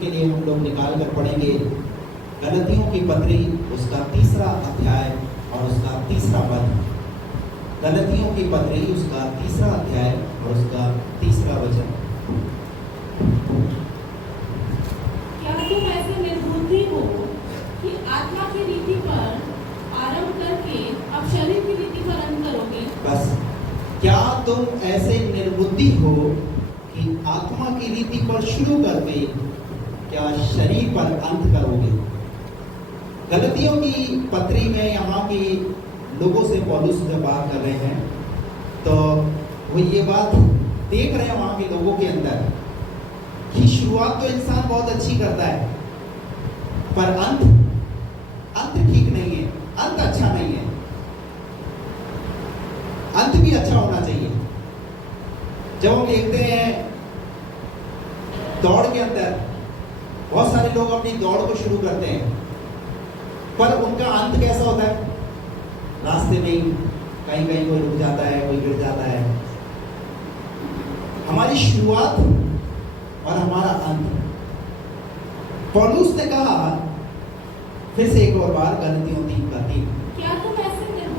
के लिए हम लोग निकाल कर पढ़ेंगे गलतियों की पत्री उसका 3रा अध्याय और उसका 3रा पद। गलतियों की पत्री उसका 3रा अध्याय और उसका 3रा वचन। क्या तुम ऐसे निर्बुद्धि हो कि आत्मा की रीति पर आरंभ करके अब शरीर की रीति पर अंत करोगे? बस, क्या तुम ऐसे निर्बुद्धि हो कि आत्मा की रीति पर शुरू करके क्या शरीर पर अंत करोगे? गलतियों की पत्री में यहाँ की लोगों से पौलुस जब बात कर रहे हैं तो वो ये बात देख रहे हैं वहाँ के लोगों के अंदर कि शुरुआत तो इंसान बहुत अच्छी करता है, पर अंत ठीक नहीं है, अंत अच्छा नहीं है। अंत भी अच्छा होना चाहिए। जब हम देखते हैं दौड़ के अंदर बहुत सारे लोग अपनी दौड़ को शुरू करते हैं, पर उनका अंत कैसा होता है? रास्ते में ही कहीं कोई रुक जाता है, कोई गिर जाता है। हमारी शुरुआत और हमारा अंत। पौलुस ने कहा फिर से एक और बार गलतियों 3:3,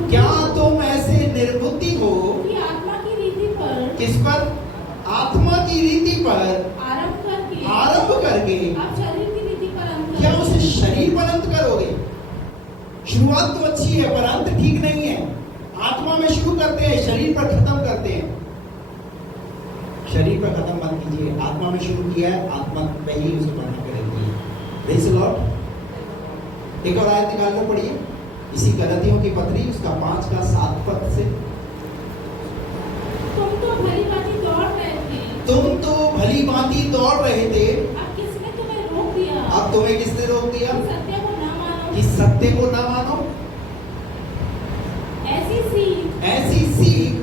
क्या तुम ऐसे निर्बुद्धि हो कि आत्मा की रीति पर, किस पर? आत्मा की रीति पर आरंभ करके आप शरीर की रीति पर अंत क्या उसे शरीर पर अंत करोगे? शुरुआत तो अच्छी है पर अंत ठीक नहीं है। आत्मा में शुरू करते हैं, शरीर पर खत्म करते हैं। शरीर पर खत्म मत कीजिए, आत्मा में शुरू किया है, आत्मा पे ही उसे बढ़ना करेगी। Praise the Lord. एक और आयत निकाल कर पढ़िए इसी गलतियों की पत्री उसका 5 का 7 पद से। तुम तो भली भांति दौड़ रहे थे, अब किसने तुम्हें रोक दिया? अब तुम्हें किसने रोक दिया? सत्य को ना मानो, कि सत्य को ना मानो। ऐसी सीख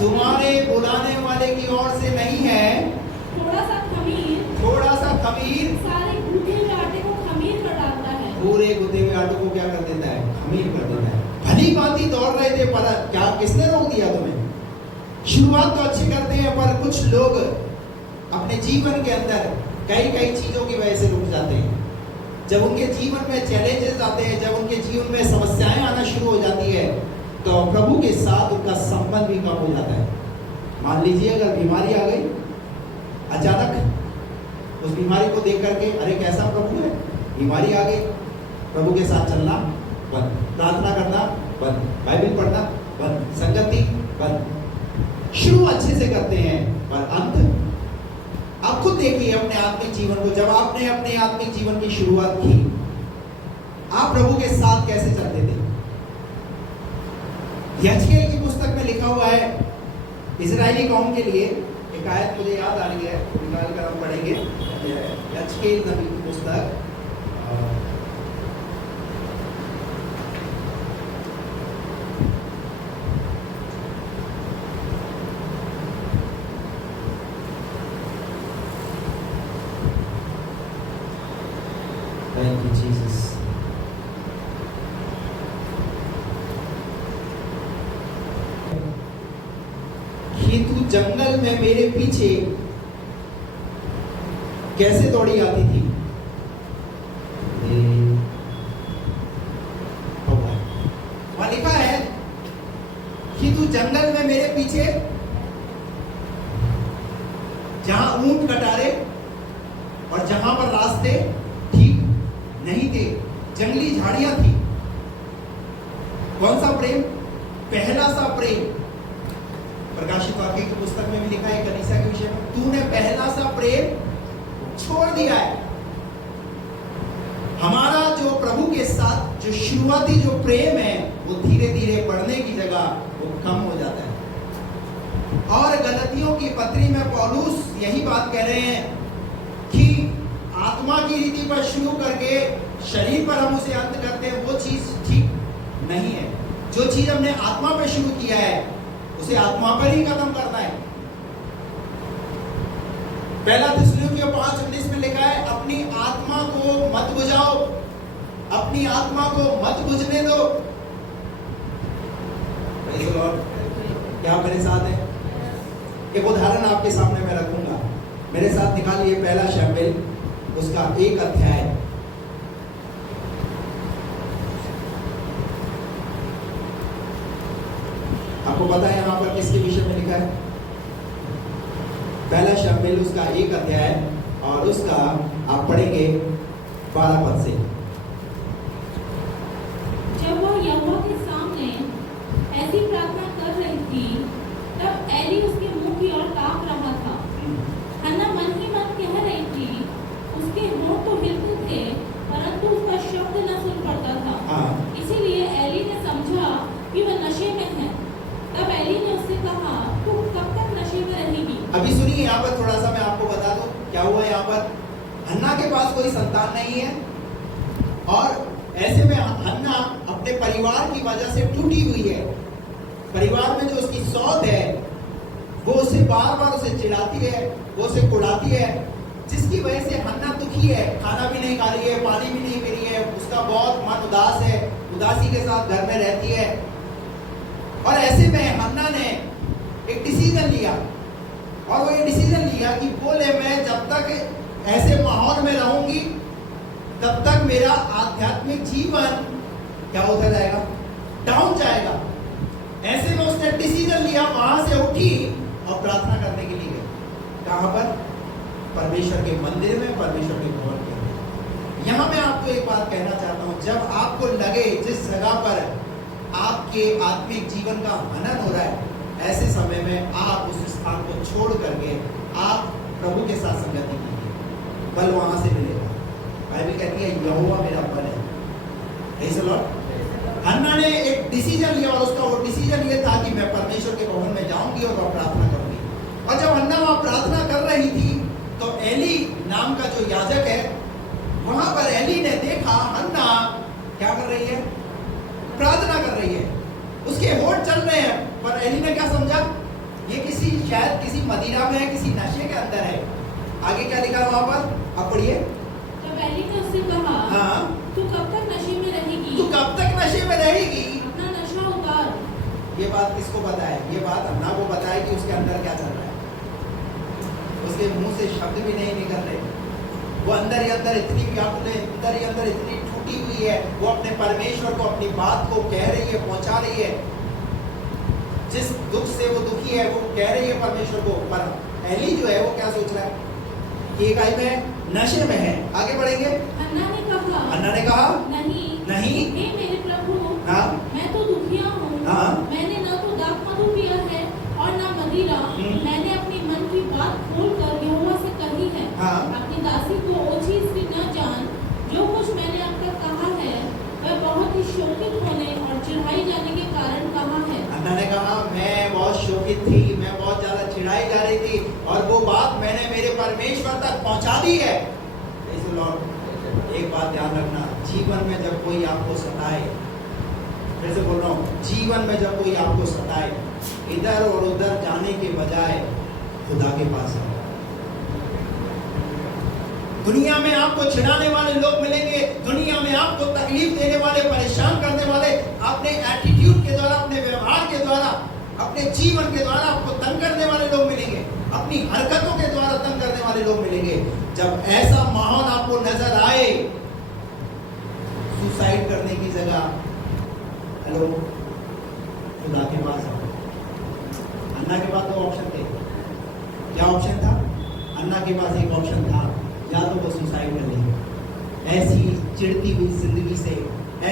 तुम्हारे बुलाने वाले की ओर से नहीं है। थोड़ा सा खमीर सारे गूथे हुए आटे को खमीर कर डालता है। पूरे गुथे हुए आटे को क्या कर देता है? खमीर कर देता है। भली भांति दौड़ रहे थे, पर क्या किसने रोक दिया तुम्हें? शुरुआत तो अच्छी करते हैं, पर कुछ लोग अपने जीवन के अंदर कई चीजों की वजह से रुक जाते हैं। जब उनके जीवन में चैलेंजेस आते हैं, जब उनके जीवन में समस्याएं आना शुरू हो जाती है, तो प्रभु के साथ उनका संबंध भी कम हो जाता है। मान लीजिए अगर बीमारी आ गई अचानक, उस बीमारी को देख करके अरे कैसा प्रभु है, बीमारी आ गई, प्रभु के साथ चलना बंद, प्रार्थना करना बंद, बाइबल पढ़ना बंद, संगति बंद। शुरू अच्छे से करते हैं पर अंत। आप खुद देखिए अपने आत्मिक जीवन को, जब आपने अपने आत्मिक जीवन की शुरुआत की, आप प्रभु के साथ कैसे चलते थे? यजकेल की पुस्तक में लिखा हुआ है इजरायली कौम के लिए, एक आयत मुझे याद आ रही है, निकाल कर हम पढ़ेंगे। यजकेल नबी की पुस्तक Thank you, Jesus. कि तू जंगल में मेरे पीछे कैसे दौड़ी आती थी? वहां लिखा है कि तू जंगल में मेरे पीछे, जहां ऊंट कटारे और जहां पर रास्ते ठीक नहीं थे, जंगली झाड़ियां थी। कौन सा प्रेम? पहला सा प्रेम। प्रकाशित वाक्य की पुस्तक में भी लिखा है कलीसिया के विषय में, तूने पहला सा प्रेम छोड़ दिया है। हमारा जो प्रभु के साथ जो शुरुआती जो प्रेम है वो धीरे धीरे बढ़ने की जगह वो कम हो जाता है। और गलतियों की पत्री में पौलुस यही बात कह रहे हैं कि आत्मा की रीति पर शुरू करके शरीर पर हम उसे अंत करते हैं, वो चीज ठीक नहीं है। जो चीज हमने आत्मा पर शुरू किया है उसे आत्मा पर ही खत्म करना है। पहला थिस्सलुनीकियों 5:19 में लिखा है, अपनी आत्मा को मत बुझाओ, अपनी आत्मा को मत बुझने दो। Praise the Lord। क्या मेरे साथ है? एक उदाहरण आपके सामने मैं रखूंगा। मेरे साथ निकालिए पहला शमूएल उसका 1 अध्याय। आपको पता है यहाँ पर किसके विषय में लिखा है? पहला शमूएल उसका 1 अध्याय और उसका आप पढ़ेंगे 12 पद से। जब वह यहोवा के सामने ऐसी प्रार्थना कर रही थी, तब एली उसके मुंह की ओर ताक रहा था। हन्ना मन ही मन कह रही थी, उसके होंठ तो हिलते थे, परंतु उसका शब्द न सुन पड़ता था। हाँ। इसीलिए एली ने समझा कि वह नशे में है। तब एली ने उससे कहा, तू कब तक नशे में रहेगी? अभी सुनिए, यहाँ पर थोड़ा सा मैं आपको बता दूं क्या हुआ। यहाँ पर हन्ना के पास कोई संतान नहीं है और ऐसे में हन्ना अपने परिवार की वजह से टूटी हुई है। परिवार में जो उसकी सौत है वो उसे बार बार उसे चिढ़ाती है, वो उसे कुड़ाती है, जिसकी वजह से हन्ना दुखी है। खाना भी नहीं खा रही है, पानी भी नहीं पी रही है, उसका बहुत मन उदास है, उदासी के साथ घर में रहती है। और ऐसे में हन्ना ने एक डिसीजन लिया और वो ये डिसीजन लिया कि बोले मैं जब तक ऐसे माहौल में रहूंगी तब तक मेरा आध्यात्मिक जीवन क्या होता जाएगा? डाउन जाएगा। ऐसे में उसने डिसीजन लिया, वहां से उठी और प्रार्थना करने के लिए गई। कहां पर? परमेश्वर के मंदिर में, परमेश्वर के भवन के अंदर। यहां मैं आपको एक बात कहना चाहता हूं, जब आपको लगे जिस जगह पर आपके आत्मिक जीवन का हनन हो रहा है, ऐसे समय में आप उस स्थान को छोड़ करके आप प्रभु के साथ संगति कीजिए, बल वहां से मिलेगा। बाइबल कहती है यहोवा मेरा बल है। Praise the Lord. हन्ना ने एक डिसीजन लिया और उसका वो डिसीजन ये था कि मैं परमेश्वर के भवन में जाऊंगी और वह प्रार्थना करूंगी। और जब हन्ना वहां प्रार्थना कर रही थी तो एली नाम का जो याजक है, वहां पर एली ने देखा हन्ना क्या कर रही है? प्रार्थना कर रही है। उसके होठ चल रहे हैं, पर एली ने क्या समझा? ये शायद किसी मदिरा में है, किसी नशे के अंदर है। आगे क्या लिखा वहां पर? अब पढ़िए। तब एली ने उससे कहा, हाँ, तू कब तक नशे में रहेगी? तू कब तक नशे में रहेगी? अपना नशा उतार। ये बात किसको बताए? ये बात हन्ना को बताए कि उसके अंदर क्या चल रहा है। उसके मुंह से शब्द भी नहीं निकल रहे। वो अंदर ही अंदर इतनी व्याकुल है, अंदर ही अंदर इतनी टूटी हुई है। वो अपने परमेश्वर को अपनी बात को कह रही है, पहुंचा रही है। जिस दुख से वो दुखी है वो कह रही है परमेश्वर को। पर एली जो है वो क्या सोच रहा है कि एक आई में नशे में है। आगे बढ़ेंगे। हन्ना ने कहा, नहीं नहीं, हे मेरे प्रभु, हाँ, मैं तो दुखिया हूँ। हाँ, मैंने न तो दाख मधु पिया है और न मदिरा। मैंने अपनी मन की बात खोलकर यहोवा से कही है। हाँ। अपनी दासी को ओछी इसलिए न जान, जो कुछ मैंने अब तक कहा है वह बहुत ही शोकित होने और चिढ़ाई जाने के कारण कहा है। हन्ना ने कहा मैं बहुत शोकित थी, मैं बहुत ज्यादा चिढ़ाई जा रही थी और वो बात मैंने मेरे परमेश्वर तक पहुंचा दी है। लॉर्ड, एक बात ध्यान रखना, जीवन में जब कोई आपको सताए, फिर से बोल रहा हूँ, जीवन में जब कोई आपको सताए, इधर और उधर जाने के बजाय खुदा के पास आओ। दुनिया में आपको छिड़ाने वाले लोग मिलेंगे, दुनिया में आपको तकलीफ देने वाले, परेशान करने वाले, अपने एटीट्यूड के द्वारा, अपने व्यवहार के द्वारा, अपने जीवन के द्वारा आपको तंग करने वाले लोग मिलेंगे, अपनी हरकतों के द्वारा तंग करने वाले लोग मिलेंगे। जब ऐसा माहौल आपको नजर आए, सुसाइड करने की जगह हेलो खुदा के पास आओ। अन्ना के पास 2 ऑप्शन थे। क्या ऑप्शन था? अन्ना के पास एक ऑप्शन था, या तो वो सुसाइड कर ले। ऐसी चिढ़ती हुई जिंदगी से,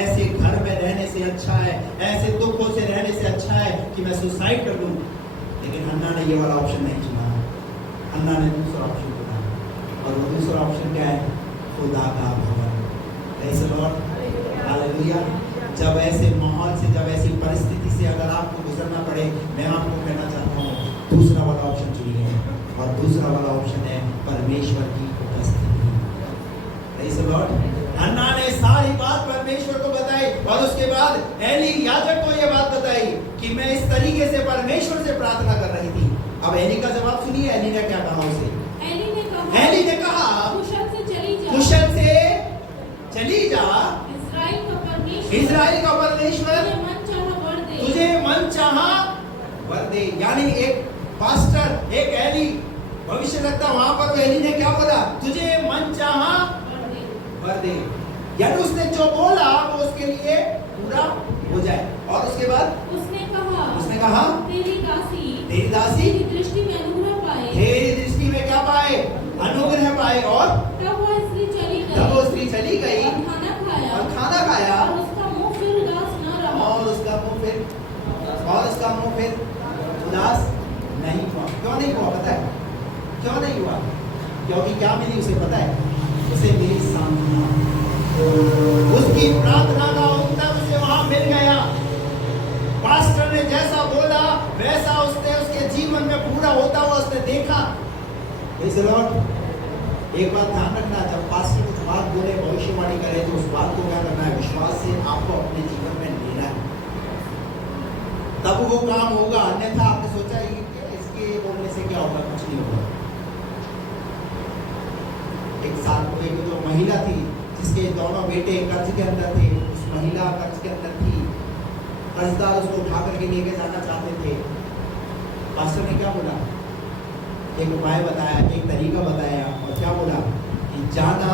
ऐसे घर में रहने से अच्छा है, ऐसे दुखों से रहने से अच्छा है कि मैं सुसाइड कर लूं। लेकिन अन्ना ने ये वाला ऑप्शन नहीं चुना। अन्ना ने दूसरा ऑप्शन चुना, और वो दूसरा ऑप्शन क्या है? खुदा का भवन। Praise the Lord, hallelujah. जब ऐसे माहौल से, जब ऐसी परिस्थिति से अगर आपको गुजरना पड़े, मैं आपको कहना चाहता हूँ, दूसरा वाला ऑप्शन चुनिए, और दूसरा वाला ऑप्शन है परमेश्वर की उपस्थिति। Praise the Lord. अन्ना ने सारी बात परमेश्वर को बताई और उसके बाद एली याजक को यह बात बताई कि मैं इस तरीके से परमेश्वर से प्रार्थना कर रही थी। अब एली का जवाब सुनिए, एली ने क्या कहा उसे? एली ने कहा कुशल से चली जा, कुशल से चली जा, इस्राएल का परमेश्वर तुझे मन चाहा वर दे। यानी एक पास्टर, एक एली भविष्य लगता वहां पर एली ने क्या बोला, तुझे मन चाहा भर दे, यानी उसने जो बोला वो उसके लिए पूरा हो जाए। और उसके बाद उसने कहा तेरी दासी तेरी दृष्टि में अनुग्रह पाए, तेरी दृष्टि में क्या पाए, अनुग्रह पाए। और तब वो स्त्री चली गई और खाना खाया और उसका मुंह फिर उदास न रहा। और उसका मुंह फिर उदास नहीं हुआ। क्यों नहीं हुआ पता है? क्यों नहीं हुआ? क्योंकि क्या मिली उसे पता है? उसे मिली सांत्वना। उसकी प्रार्थना का उत्तर उसे वहां मिल गया। पास्टर ने जैसा बोला वैसा उसके जीवन में पूरा होता हुआ उसने देखा। एक बात ध्यान रखना, जब पास्टर कुछ बात बोले, भविष्यवाणी करे, तो उस बात को क्या करना है, विश्वास से आपको अपने जीवन में लेना है, तब वो काम होगा। अन्यथा आपने सोचा इसके बोलने से क्या होगा, कुछ नहीं होगा। एक साथ एक तो महिला थी जिसके दोनों बेटे कर्ज के अंदर थे। उस महिला कर्ज के अंदर थी, कर्जदार उसको उठा करके लेके जाना चाहते थे। पास्टर ने क्या बोला, एक उपाय बताया, एक तरीका बताया, और क्या बोला कि जाना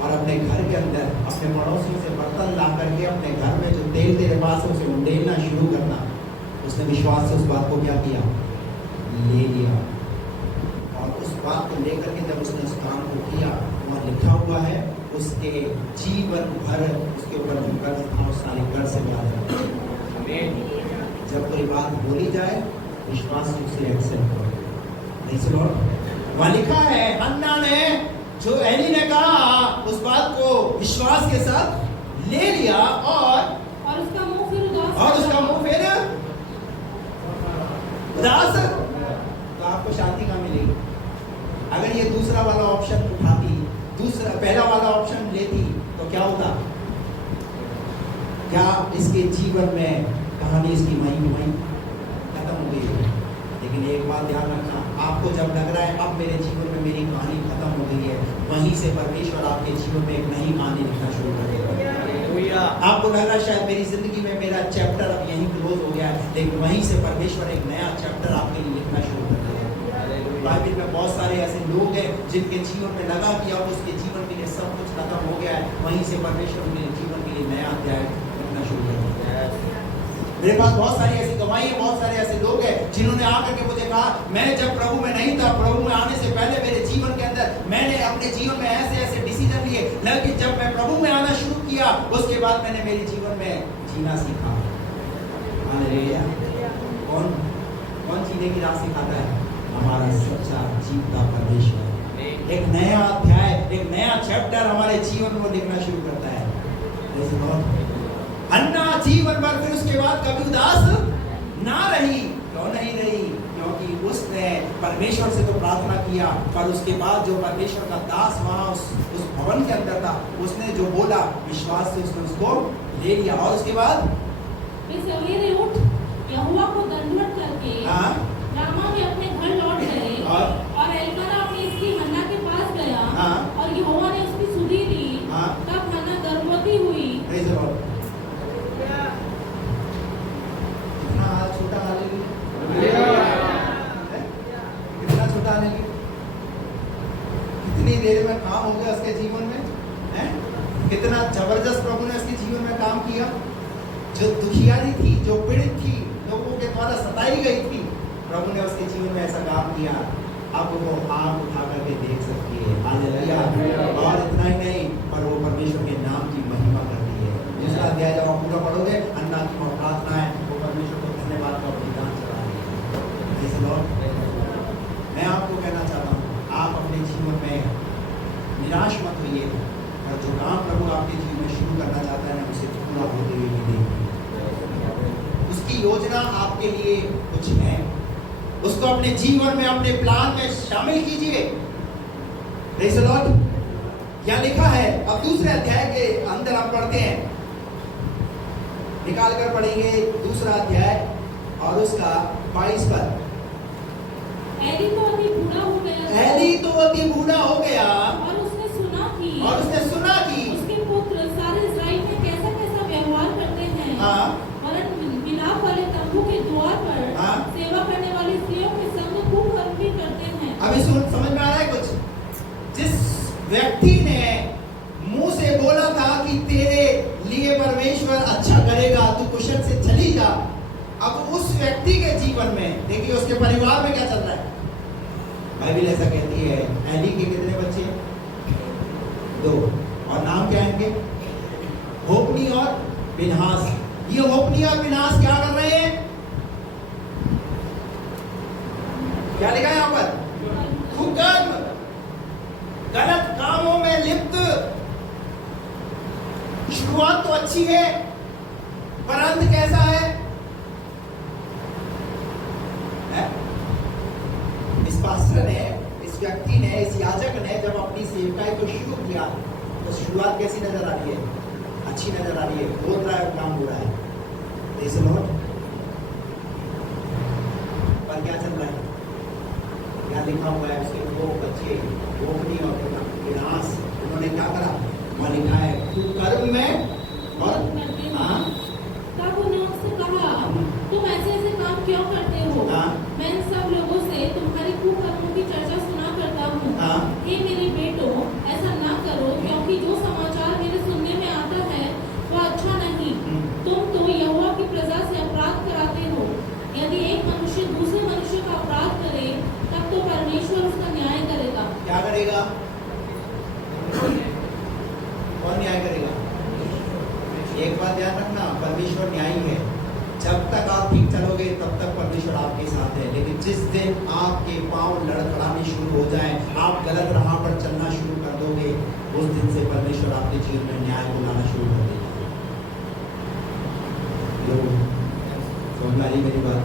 और अपने घर के अंदर अपने पड़ोसियों से बर्तन ला करके अपने घर में जो तेल तेरे पास है उसे उंडेलना शुरू करना। उसने विश्वास से उस बात को क्या किया, ले लिया। और उस बात को लेकर के जब उसने उस काम को किया, वहाँ लिखा हुआ है उसके जीवन भर उसके ऊपर जो कर्ज था उस सारे कर्ज से बाहर। जब कोई बात बोली जाए विश्वास से उसे एक्सेप्ट करो। नहीं सुनो, वहाँ लिखा है हन्ना ने, जो एली ने कहा, उस बात को विश्वास के साथ ले लिया और उसका मुंह फिर उदास उदास। तो आपको शांति कहाँ मिलेगी? अगर ये दूसरा वाला ऑप्शन उठाती, पहला वाला ऑप्शन लेती, तो क्या होता? क्या इसके जीवन में कहानी इसकी वहीं खत्म हो गई? लेकिन एक बात ध्यान रखना, आपको जब लग रहा है अब मेरे जीवन में मेरी कहानी खत्म हो गई है, वहीं से परमेश्वर आपके जीवन में एक नई कहानी लिखना शुरू कर देगा। आपको लग रहा है शायद मेरी जिंदगी में मेरा चैप्टर अब यहीं क्लोज हो गया है, लेकिन वहीं से परमेश्वर एक नया चैप्टर आपके लिए लिखना शुरू कर देगा। बाइबल में बहुत सारे ऐसे लोग हैं जिनके जीवन में लगा कि अब उसके जीवन के लिए सब कुछ खत्म हो गया है, वहीं से परमेश्वर उनके जीवन के लिए नया अध्याय लिखना शुरू कर देगा। मेरे पास बहुत सारी ऐसी गवाही है, बहुत सारे ऐसे लोग हैं जिन्होंने आकर के मुझे कहा, मैं जब प्रभु में नहीं था, प्रभु में आने से पहले मेरे जीवन के अंदर मैंने अपने जीवन में ऐसे डिसीजन लिए, लेकिन जब मैं प्रभु में आना शुरू किया उसके बाद मैंने मेरे जीवन में जीना सीखा। हालेलुया। कौन जीने की राह सिखाता है? हमारा सच्चा जीवता परमेश्वर। एक नया अध्याय, एक नया चैप्टर हमारे जीवन को लिखना शुरू करता है। हन्ना जीवन भर फिर उसके बाद कभी उदास ना रही। क्यों नहीं रही? क्योंकि उसने परमेश्वर से तो प्रार्थना किया, पर उसके बाद जो परमेश्वर का दास वहां उस भवन के अंदर था, उसने जो बोला विश्वास से उसने उसको ले लिया। और उसके बाद वे सवेरे उठ यहोवा को दंडवत करके रामा में अपने घर लौट गए। और एल्काना अपनी स्त्री हन्ना के पास गया और यहोवा ने उसकी सुधि ली। तब हन्ना गर्भवती हुई। छोटा कितना छोटा हालेलुया, कितनी देर में काम हो गया उसके जीवन में है? कितना जबरदस्त प्रभु ने उसके जीवन में काम किया। जो दुखियारी थी, जो पीड़ित थी, लोगों के द्वारा सताई गई थी, प्रभु ने उसके जीवन में ऐसा काम किया। अब वो आंख उठा करके देख सकती है। हालेलुया। और इतना ही नहीं, पर वो परमेश्वर के नाम की महिमा करती है। दूसरा अध्याय जब आप पूरा पढ़ोगे, अन्ना की प्रार्थना है, वो परमेश्वर को धन्यवाद का बलिदान चढ़ा रही है। मैं आपको कहना चाहता हूँ, आप अपने जीवन में निराश मत होइए, और जो काम प्रभु आपके जीवन में शुरू करना चाहता है ना, उसे पूरा होते हुए मिलेगी। उसकी योजना आपके लिए कुछ है, उसको अपने जीवन में, अपने प्लान में शामिल कीजिए। Praise the Lord. यहाँ लिखा है, अब दूसरे अध्याय के अंदर हम पढ़ते हैं, निकाल कर पढ़ेंगे दूसरा अध्याय और उसका 22 पद। एली तो अति बूढ़ा हो गया और उसने सुना कि उसके पुत्र सारे इस्राएल में कैसा व्यवहार करते हैं। वरन मिलाप वाले तंबू के द्वार पर सेवा करने वाली स्त्रियों के संग खूब कर्म भी करते हैं। अभी जीवन में, देखिए उसके परिवार में क्या चल रहा है। बाइबल ऐसा कहती है, एली के कितने बच्चे हैं? 2। और नाम क्या है इनके? होप्नी और फिनहास। ये होप्नी और फिनहास क्या कर रहे हैं? क्या लिखा है यहाँ पर? कुकर्म, गलत कामों में लिप्त। शुरुआत तो अच्छी है, पर अंत कैसा है? इस पास्टर ने, इस व्यक्ति ने, इस याजक ने जब अपनी सेवकाई को शुरू किया तो शुरुआत कैसी नजर आ रही है? अच्छी नजर आ रही है, बोल रहा है, काम हो रहा है। Praise the Lord। पर क्या चल रहा है? क्या लिखा हुआ है? उसके 2 बच्चे, होप्नी और फिनहास, उन्होंने क्या करा? वहां लिखा है कुकर्म में और तब उन्होंने उससे कहा, तुम ऐसे ऐसे काम क्यों करते हो? मैं इन सब लोगों से तुम्हारे कुकर्मों की चर्चा सुना करता हूँ। हे मेरे बेटों, ऐसा ना करो, क्योंकि जो समाचार मेरे सुनने में आता है वो अच्छा नहीं। तुम तो यहोवा की प्रजा से अपराध कराते हो। यदि एक मनुष्य दूसरे मनुष्य का अपराध करे, तब तो परमेश्वर उसका न्याय करेगा। क्या करेगा? कौन न्याय करेगा? एक बात ध्यान रखना, परमेश्वर न्यायी है। जब तक आप ठीक चलोगे तब तक परमेश्वर आपके साथ है, लेकिन जिस दिन आपके पांव लड़खड़ाने शुरू हो जाए, आप गलत राह पर चलना शुरू कर दोगे, उस दिन से परमेश्वर आपके जीवन में न्याय को लाना शुरू कर देगा। समझ आ रही मेरी बात?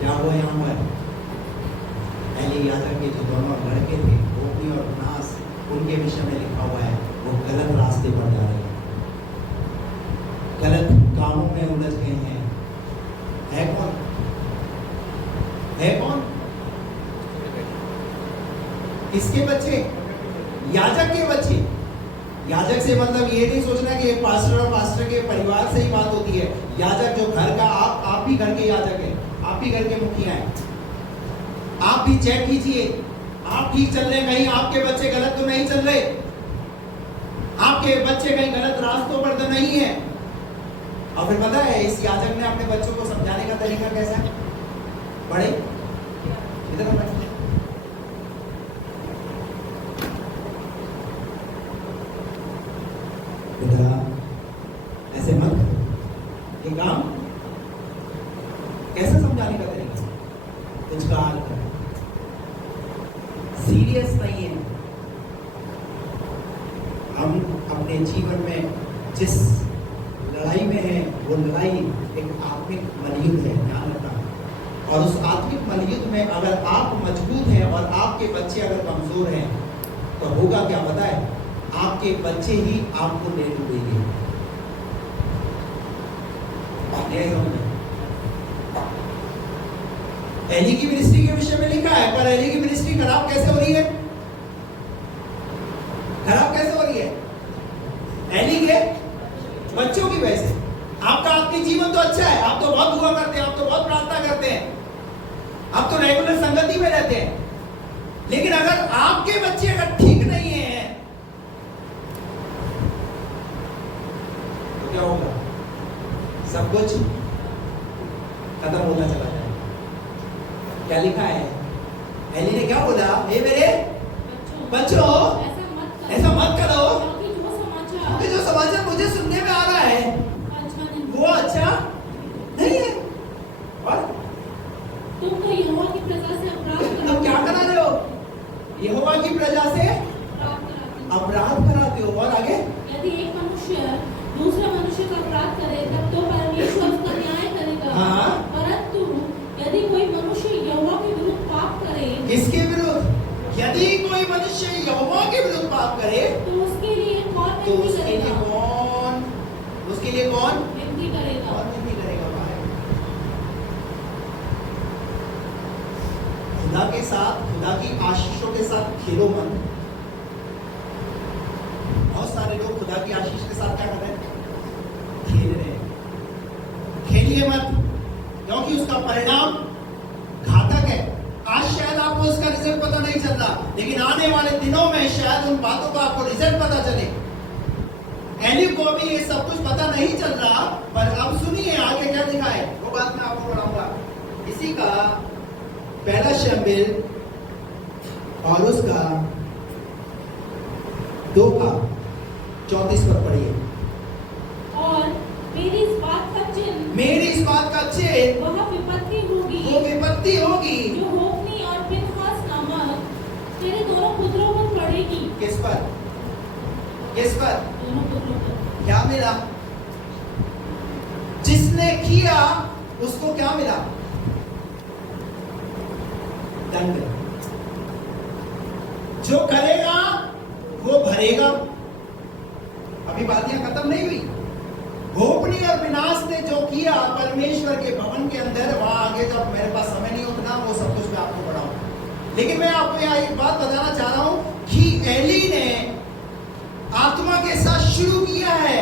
क्या हुआ यहाँ पर? एली याजक के जो दोनों लड़के थे, होप्नी और फिनहास, उनके विषय में लिखा हुआ है वो गलत रास्ते पर जा रहे हैं, गलत कामों में उलझ गए हैं। है कौन? है कौन? किसके बच्चे? याजक के बच्चे। याजक से मतलब ये नहीं सोचना कि एक पास्टर और पास्टर के परिवार से ही बात होती है। याजक जो घर का, आप भी घर के याजक हैं, आप भी घर के मुखिया हैं। आप भी चेक कीजिए, आप ठीक चल रहे हैं, कहीं आपके बच्चे गलत तो नहीं चल रहे, आपके बच्चे कहीं गलत रास्तों पर तो नहीं है। और फिर पता है इस याजक ने अपने बच्चों को समझाने का तरीका कैसा है? बड़े इधर बड़े ऐसे मत, ये काम कैसे समझाने का तरीका? कुछ कहा सीरियस नहीं है। हम अपने जीवन में जिस लड़ाई में है वो लड़ाई एक आत्मिक मलयुद्ध है, ध्यान रखना। और उस आत्मिक मलयुद्ध में अगर आप मजबूत हैं और आपके बच्चे अगर कमजोर हैं तो होगा क्या पता है? आपके बच्चे ही आपको ले डूबेंगे। एली की मिनिस्ट्री के विषय में लिखा है, पर एली की मिनिस्ट्री खराब कैसे हो रही है? खराब कैसे हो रही है? एली के बच्चों की वजह से। आपका आत्मिक जीवन तो अच्छा है, आप तो बहुत दुआ करते हैं, आप तो बहुत प्रार्थना करते हैं, आप तो रेगुलर संगति में रहते हैं, लेकिन अगर आपके बच्चे अगर ठीक नहीं है तो क्या होगा? सब कुछ खत्म होता चला जाएगा। क्या लिखा है? एली ने क्या बोला? हे मेरे बच्चों, ऐसा मत करो, क्योंकि जो समाचार मुझे सुनने में आ रहा है वो अच्छा नहीं है। और तुम तो यहोवा की प्रजा से अपराध अब क्या करा रहे हो? यहोवा की प्रजा से अपराध कराते हो। और आगे, यदि एक मनुष्य दूसरे मनुष्य का अपराध करे, तब तो परमेश्वर उसका न्याय करेगा। परंतु यदि कोई मनुष्य यहोवा के विरुद्ध पाप करे, किसके विरुद्ध? यदि कोई मनुष्य यहोवा के विरुद्ध पाप करे तो उसके लिए कौन विनती करेगा? उसके लिए कौन विनती करेगा? कौन विनती करेगा? भाई, खुदा के साथ, खुदा की आशीषों के साथ खेलो मत। बहुत सारे लोग खुदा की आशीष के साथ क्या कर रहे हैं? खेल रहे हैं। खेलिए मत, क्योंकि उसका परिणाम घातक है। आज शायद आपको उसका रिजल्ट पता नहीं चल रहा, लेकिन आने वाले दिनों में शायद उन बातों का आपको रिजल्ट पता चले। एली को भी ये सब कुछ पता नहीं चल रहा, पर अब सुनिए आगे क्या लिखा है, वो बात मैं आपको बताऊंगा। उसी का पहला शमूएल और उसका 2 का 34 पद पढ़िए। और मेरी इस बात का चिन्ह, मेरी इस बात का चिन्ह, वह विपत्ति होगी, वो विपत्ति होगी जो होप्नी और फिनहास नामक तेरे दोनों पुत्रों पर पड़ेगी। किस पर? किस पर? दोनों पुत्रों पर। क्या मिला? जिसने किया उसको क्या मिला? दंड। जो करेगा वो भरेगा। अभी बातें खत्म नहीं हुई। होपनी और विनाश ने जो किया परमेश्वर के भवन के अंदर, वहां आगे जब मेरे पास समय नहीं उतना वो सब कुछ मैं आपको पढ़ाऊं, लेकिन मैं आपको यहाँ एक बात बताना चाह रहा हूं कि एली ने आत्मा के साथ शुरू किया है,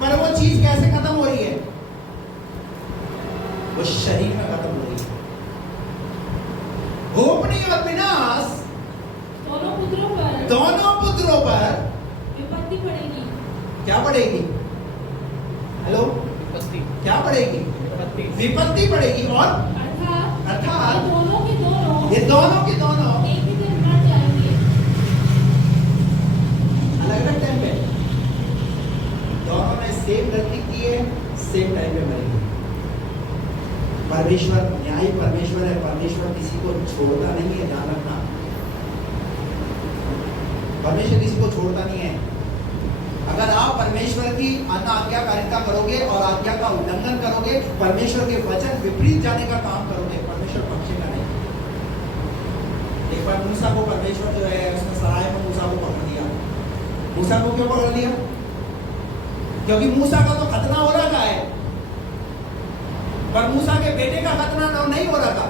पर वो चीज कैसे खत्म हो रही है? वो शरीर में खत्म हो रही है। होपनी और विनाश दोनों पुत्रों पर विपत्ति पड़ेगी। क्या पड़ेगी? हेलो, क्या पड़ेगी? विपत्ति पड़ेगी। और अर्थात ये दोनों के दोनों एक ही दिन मर जाएंगे। अलग अलग टाइम पे, दोनों ने सेम गलती की है, सेम टाइम पे मरेंगे। परमेश्वर न्यायी परमेश्वर है, परमेश्वर किसी को छोड़ता नहीं है, ध्यान रखना। परमेश्वर किसी को छोड़ता नहीं है। अगर आप परमेश्वर की आज्ञाकारिता करोगे और आज्ञा का उल्लंघन करोगे, परमेश्वर के वचन विपरीत जाने का काम करोगे, परमेश्वर बख्शेगा नहीं। एक बार मूसा को परमेश्वर जो है उसने सराय में मूसा को पकड़ लिया। मूसा को क्यों पकड़ लिया? क्योंकि मूसा का तो खतना हो रहा है, पर मूसा के बेटे का खतना नहीं हो रहा था।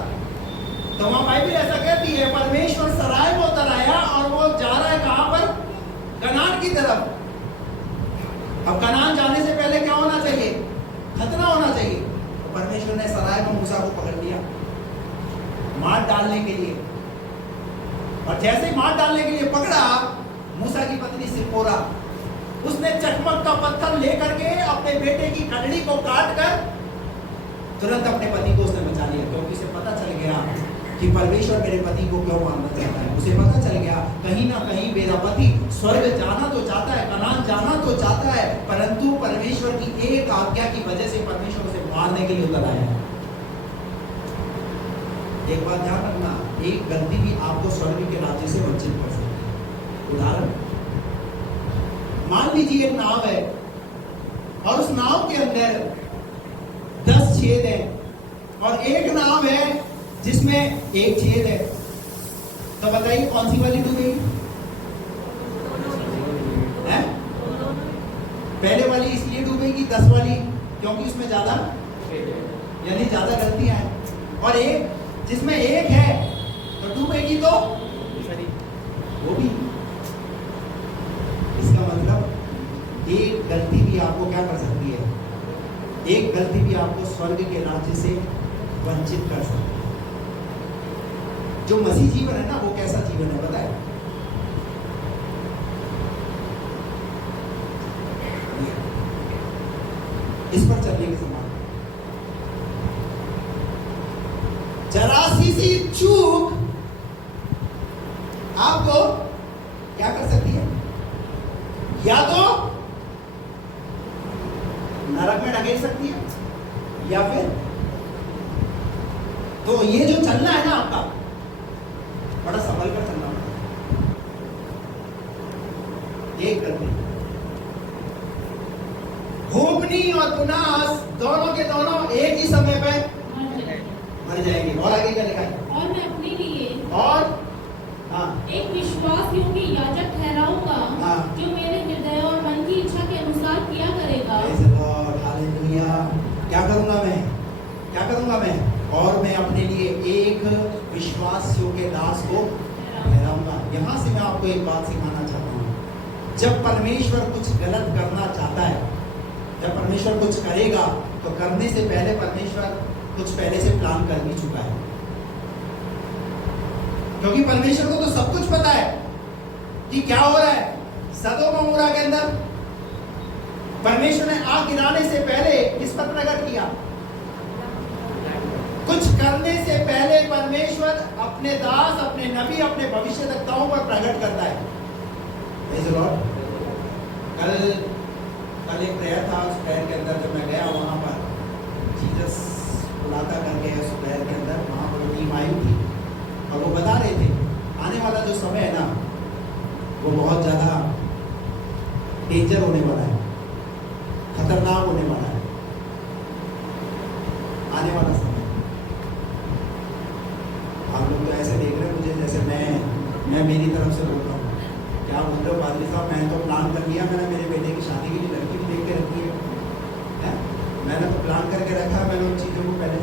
तो वहां बाइबल ऐसा कहती है, परमेश्वर सराय में उतर आया और वो जा रहा है कहां पर? कनान की तरफ। अब कनान जाने से पहले क्या होना चाहिए? खतना होना चाहिए। तो परमेश्वर ने सराय में मूसा को पकड़ लिया मार डालने के लिए, और जैसे ही मार डालने के लिए पकड़ा, मूसा की पत्नी सिप्पोरा उसने चकमक का पत्थर लेकर के अपने बेटे की कटड़ी को काट कर तुरंत अपने पति को उसने बचा लिया, क्योंकि उसे पता चल गया कि परमेश्वर मेरे पति को क्यों मारना चाहता है। उसे पता चल गया कहीं ना कहीं मेरा पति स्वर्ग जाना तो चाहता है, कनान जाना तो चाहता है, परंतु परमेश्वर की एक आज्ञा की वजह से परमेश्वर उसे मारने के लिए उतर आया। एक बात ध्यान रखना, एक गलती भी आपको स्वर्ग के राज्य से वंचित कर सकती है। उदाहरण, मान लीजिए एक नाव है और उस नाव के अंदर 10 छेद है, और एक नाव है जिसमें एक छेद है। तो बताइए कौन सी वाली डूबेगी? पहले वाली इसलिए डूबेगी, 10 वाली क्योंकि उसमें ज्यादा यानी ज्यादा गलतियां हैं, और एक जिसमें एक है तो डूबेगी तो वो भी। इसका मतलब एक गलती भी आपको क्या कर सकती है? एक गलती भी आपको स्वर्ग के राज्य से वंचित कर सकती है। जो मसीह जीवन है ना, वो कैसा जीवन है बताए? इस पर चलने के समान। जरा सी चूक आपको क्या कर सकती है? या तो नरक में ढकेल सकती है, या फिर तो ये जो चलना है ना आपका, बड़ा संभल कर चलना होगा। एक गलती, होपनी और विनाश दोनों के दोनों एक ही समय पे मर जाएंगे। और आगे क्या लिखा है? और मैं अपने लिए और हाँ, एक विश्वास योग्य याजक ठहराऊंगा, हाँ, जो मेरे हृदय और मन की इच्छा के अनुसार किया करेगा। हालेलुया। क्या करूंगा मैं? क्या करूंगा मैं? और मैं अपने लिए एक विश्वास योग्य दास को ठहराऊंगा। यहां से मैं आपको एक बात सिखाना चाहता हूं, जब परमेश्वर कुछ गलत करना चाहता है, जब परमेश्वर कुछ करेगा, तो करने से पहले परमेश्वर कुछ पहले से प्लान कर भी चुका है, क्योंकि परमेश्वर को तो सब कुछ पता है कि क्या हो रहा है। सदोम और अमोरा के अंदर परमेश्वर ने आग गिराने से पहले किस पर प्रकट किया? कुछ करने परमेश्वर अपने दास, अपने नबी, अपने भविष्यवक्ताओं पर प्रकट करता है। Praise the Lord। कल एक प्रेयर था, उस प्रेयर के अंदर जब मैं गया वहां पर जीसस बुलाता करके उस प्रेयर के अंदर वहां पर टीम आई थी और वो बता रहे थे आने वाला जो समय है ना वो बहुत ज्यादा डेंजर होने वाला है, खतरनाक होने वाला है आने वाला समय। आप लोग तो ऐसे देख रहे हैं मुझे जैसे मैं मेरी तरफ से बोल रहा हूँ। क्या बोल रहे हो पादरी साहब, मैंने तो प्लान कर लिया, मैंने मेरे बेटे की शादी के लिए लड़की भी देख के रखी है, मैंने तो प्लान करके रखा, मैंने उन चीज़ों को पहले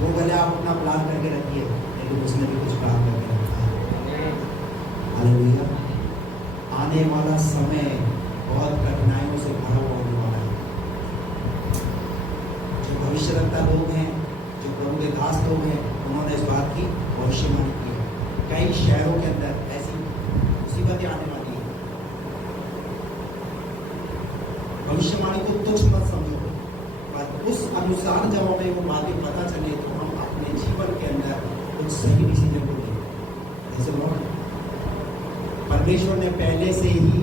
वो बोले आप अपना प्लान करके रखिए, लेकिन उसने भी कुछ प्लान करके रखा है। हालेलुया। आने वाला समय बहुत कठिनाइयों से भरा हुआ होने वाला है। जो भविष्यवक्ता लोग हैं, जो प्रभु के दास लोग हैं, उन्होंने इस बात की भविष्यवाणी की है। कई शहरों के अंदर ऐसी मुसीबतें आने वाली है। भविष्यवाणी को तुच्छ मत समझो, पर उस अनुसार जब हमें वो बातें पता चले तो हम अपने जीवन के अंदर कुछ सही डिसीजन को लें। जैसे परमेश्वर ने पहले से ही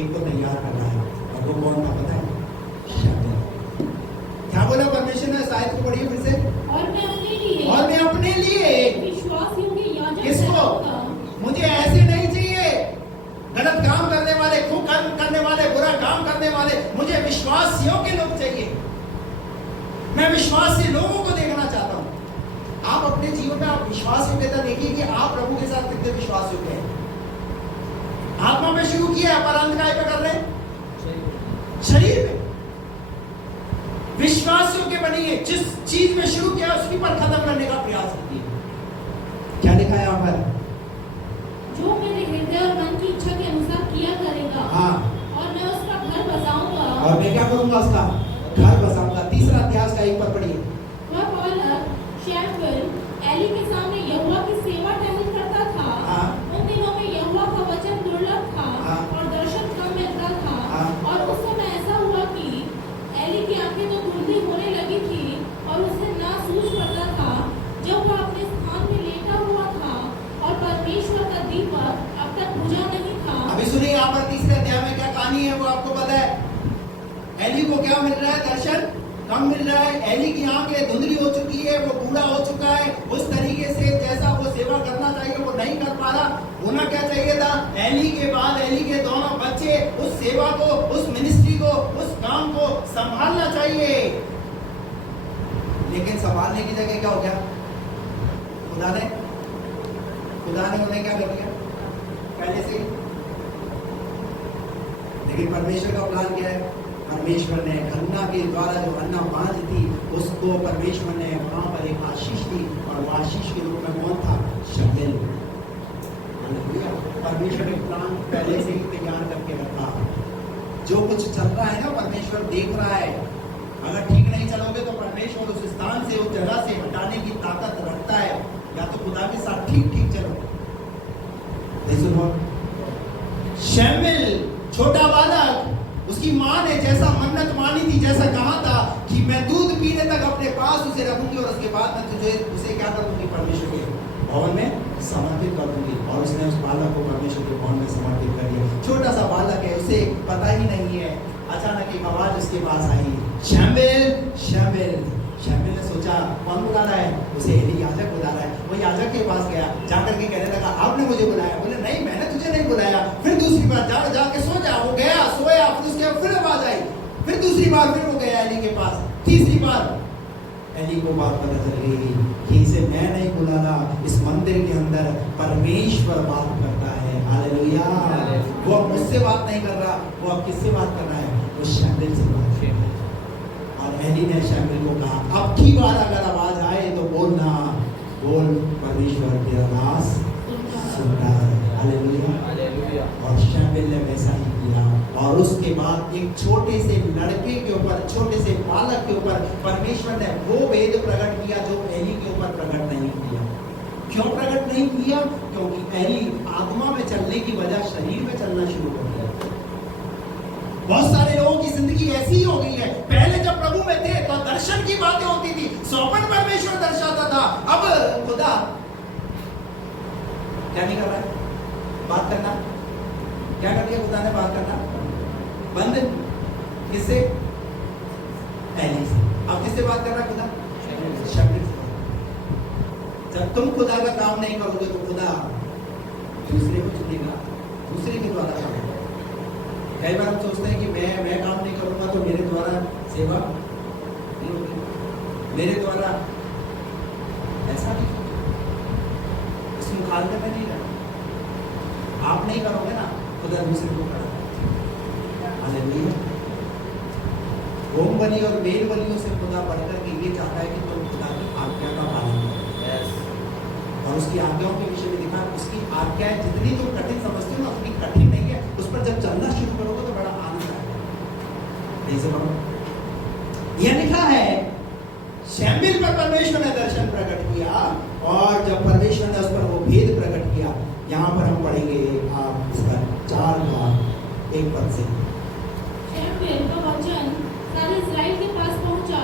एक को तैयार करना है, और वो कौन था पता है? शमूएल। क्या बोला परमेश्वर ने? शायद को पढ़िए फिर से। और मैं अपने लिए विश्वास योग्य याजक किसको? मुझे ऐसे नहीं चाहिए गलत काम करने वाले, खूब कर्म करने वाले, बुरा काम करने वाले, मुझे विश्वास योग्य लोग चाहिए। मैं विश्वासी लोगों को देखना चाहता हूं। आप अपने जीवन में आप विश्वास योग्यता देखिए कि आप प्रभु के साथ कितने विश्वास योग्य हैं। आत्मा में शुरू किया है, पर अंत काय पे कर रहे हैं? शरीर में। विश्वास योग्य बनिए, जिस चीज में शुरू किया उसकी पर खत्म करने का प्रयास कीजिए। क्या लिखा है यहाँ पर? जो मेरे हृदय और मन की इच्छा के अनुसार किया करेगा, हाँ, और मैं उसका घर बसाऊंगा। और मैं क्या करूंगा? उसका घर बसाऊंगा। तीसरा अध्याय का 1 पद पढ़िए। वह बालक शमूएल एली के सामने यहोवा की सेवा टहल करता था। हाँ। उन दिनों में यहोवा का वचन दुर्लभ था, हाँ। और दर्शन कम मिलता था। हाँ। और उस समय ऐसा हुआ कि एली की आंखें तो धुंधली होने लगी थी और उसे ना सूझ पड़ता था जब वह अपने स्थान में लेटा हुआ था, और परमेश्वर का दीपक अब तक बुझा नहीं था। अभी सुनिए यहाँ पर तीसरे अध्याय में क्या कहानी है वो आपको पता है। एली को क्या मिल रहा है? दर्शन कम मिल रहा है। एली की आंखें धुंधली हो चुकी है, वो बूढ़ा हो चुका है। उस तरीके से जैसा वो सेवा करना चाहिए वो नहीं कर पा रहा। होना क्या चाहिए था? एली के बाद एली के दोनों बच्चे उस सेवा को, उस मिनिस्ट्री को, उस काम को संभालना चाहिए। लेकिन संभालने की जगह क्या हो गया? खुदा ने उन्हें क्या कर दिया पहले से ही। लेकिन परमेश्वर का प्लान क्या है? परमेश्वर ने हन्ना के द्वारा जो हन्ना बांझ थी उसको परमेश्वर ने वहां पर एक आशीष दी, और वो आशीष के रूप में कौन था? शमूएल। परमेश्वर ने प्लान पहले से ही तैयार करके रखा। जो कुछ चल रहा है ना परमेश्वर देख रहा है। अगर ठीक नहीं चलोगे तो परमेश्वर उस स्थान से, उस जगह से हटाने की ताकत रखता है। या तो खुदा के साथ ठीक चलो। शमूएल छोटा बालक, उसकी माँ ने जैसा मन्नत मानी थी, जैसा कहा था कि मैं दूध पीने तक अपने पास उसे रखूंगी और उसके बाद मैं उसे क्या करूंगी? परमेश्वर के भवन में समर्पित कर दूंगी। और उसने उस बालक को परमेश्वर के भवन में समर्पित कर दिया। छोटा सा बालक है, उसे पता ही नहीं है। अचानक एक आवाज उसके पास आई, शमूएल शमूएल। शमूएल ने सोचा कौन बुला रहा है? उसे एली याजक बुला रहा है। वो याजक के पास गया, जाकर के कहने लगा आपने मुझे बुलाया? बोले नहीं, मैंने तुझे नहीं बुलाया। फिर दूसरी बार जाके सो जा। वो गया, सोया, फिर उसके फिर आवाज आई, फिर दूसरी बार फिर वो गया एली के पास। तीसरी बार एली को बात पता चल गई कि इसे मैं नहीं बुलाना, इस मंदिर के अंदर परमेश्वर बात करता है। हालेलुया। वो अब मुझसे बात नहीं कर रहा, वो अब किससे बात कर रहा है? वो शमूएल से बात कर रहा है। और एली ने शमूएल को कहा अब की बार अगर आवाज आए तो बोलना, बोल परमेश्वर तेरा दास सुनता है। हालेलुया। और शमूएल ने वैसा ही किया। और उसके बाद एक छोटे से लड़के के ऊपर, छोटे से बालक के ऊपर परमेश्वर ने वो वेद प्रकट किया जो एली के ऊपर प्रकट नहीं किया। क्यों प्रकट नहीं किया? क्योंकि एली आत्मा में चलने की वजह शरीर में चलना शुरू कर दिया। बहुत सारे लोगों की जिंदगी ऐसी ही हो गई है। पहले जब प्रभु में थे तो दर्शन की बातें होती थी, स्वप्न परमेश्वर दर्शाता था। अब क्या नहीं कर रहा है? बात करना क्या कर दिया खुदा ने? बात करना बंद। किससे? एली से। अब किससे बात कर रहा है खुदा? शैम्यूएल से। जब तुम खुदा का काम नहीं करोगे तो खुदा दूसरे को चुनेगा, दूसरे के द्वारा काम करेगा। कई बार हम सोचते हैं कि मैं काम नहीं करूंगा तो मेरे द्वारा सेवा नहीं होगी, मेरे द्वारा ऐसा नहीं, इस मुखालते में नहीं रहना। आप नहीं करोगे ना, खुदा दूसरे को करेगा। हालेलुया। होम बलि और मेल बलियों से खुदा बढ़कर के ये चाहता है कि तुम खुदा की आज्ञा का पालन करो। और उसकी आज्ञाओं के विषय में लिखा, उसकी आज्ञाएं जितनी तुम कठिन समझते हो ना, उतनी कठिन नहीं है। उस पर जब चलना शुरू करोगे तो बड़ा आनंद आएगा। ऐसे बढ़ो। यह लिखा है, शैम्यूएल पर परमेश्वर ने दर्शन प्रकट किया, और जब परमेश्वर ने उस पर वो भेद प्रकट किया, यहाँ पर हम पढ़ेंगे आप इसका 4:1 से। शैम्यूएल का वचन सारे इस्राएल के पास पहुंचा,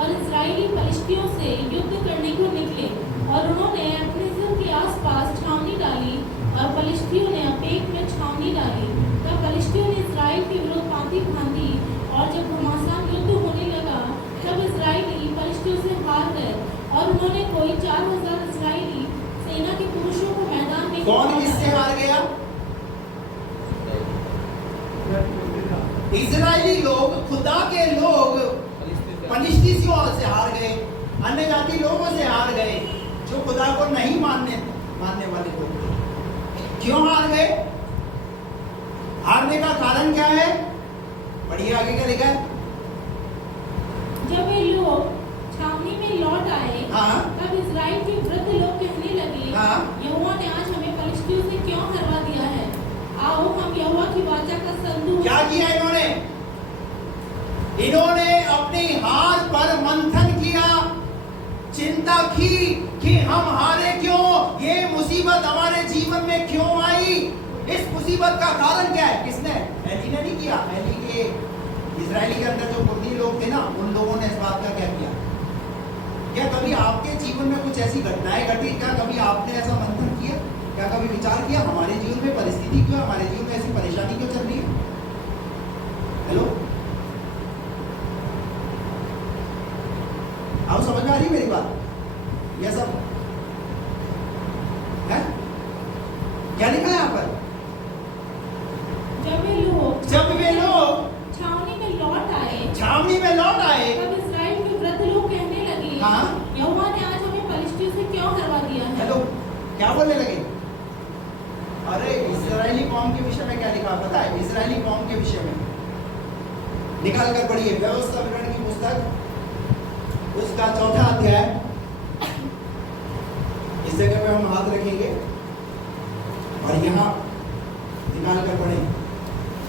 और इस्राएली पलिश्तियों से युद्ध करने को निकले, और उन्होंने अपने सिर के आसपास छावनी डाली, और पलिश्तियों ने अपेक में छावनी डाली। तब पलिश्तियों ने इस्राएल के विरुद्ध पाँति बांधी, और जब घमासान युद्ध होने लगा, तब इस्राएली पलिश्तियों से हार गए, और उन्होंने कोई 4000 इस्राएली सेना के पुरुषों को मैदान में। कौन किससे हार गया? इजरायली लोग, खुदा के लोग पलिश्तियों से हार गए, अन्य जाति लोगों से हार गए, जो खुदा को नहीं मानने वाले लोग थे। क्यों हार गए? हारने का कारण क्या है? बढ़िया, आगे क्या लिखा है? जब वे लोग छावनी में लौट आए, हाँ। तब इस्राएल के वृद्ध लोग कहने लगे, हाँ। यहोवा ने आज हमें पलिश्तियों से क्यों हरवा दिया है? आओ हम यहोवा की वाचा का संदूक। क्या किया इन्होंने? इन्होंने अपनी हार पर मंथन किया, चिंता की कि हम हारे क्यों, ये मुसीबत हमारे जीवन में क्यों आई, इस मुसीबत का कारण क्या है? किसने? एली ने नहीं किया। एली के इजरायली के अंदर जो बुद्धि लोग थे ना, उन लोगों ने इस बात का क्या किया? क्या कभी आपके जीवन में कुछ ऐसी घटनाएं घटी? क्या कभी आपने ऐसा मंथन किया? क्या कभी विचार किया हमारे जीवन में परिस्थिति क्यों, हमारे जीवन में ऐसी परेशानी क्यों चल रही है? हेलो, आप समझ में आ रही है मेरी बात? ये सब है क्या लिखा है यहाँ पर? जब वे लोग छावनी में लौट आए, तब इस्राएल के वृद्ध लोग कहने लगे, हाँ। यहोवा ने आज हमें पलिश्तियों से क्यों हरवा दिया है? हेलो, क्या बोलने लगे? अरे इस्राएली कौम के विषय में क्या लिखा पता है? इस्राएली कौम के विषय में निकाल कर पढ़िए, व्यवस्था विवरण की पुस्तक, उसका 4था अध्याय। इस जगह पे हम हाथ रखेंगे और यहाँ निकाल कर पढ़ें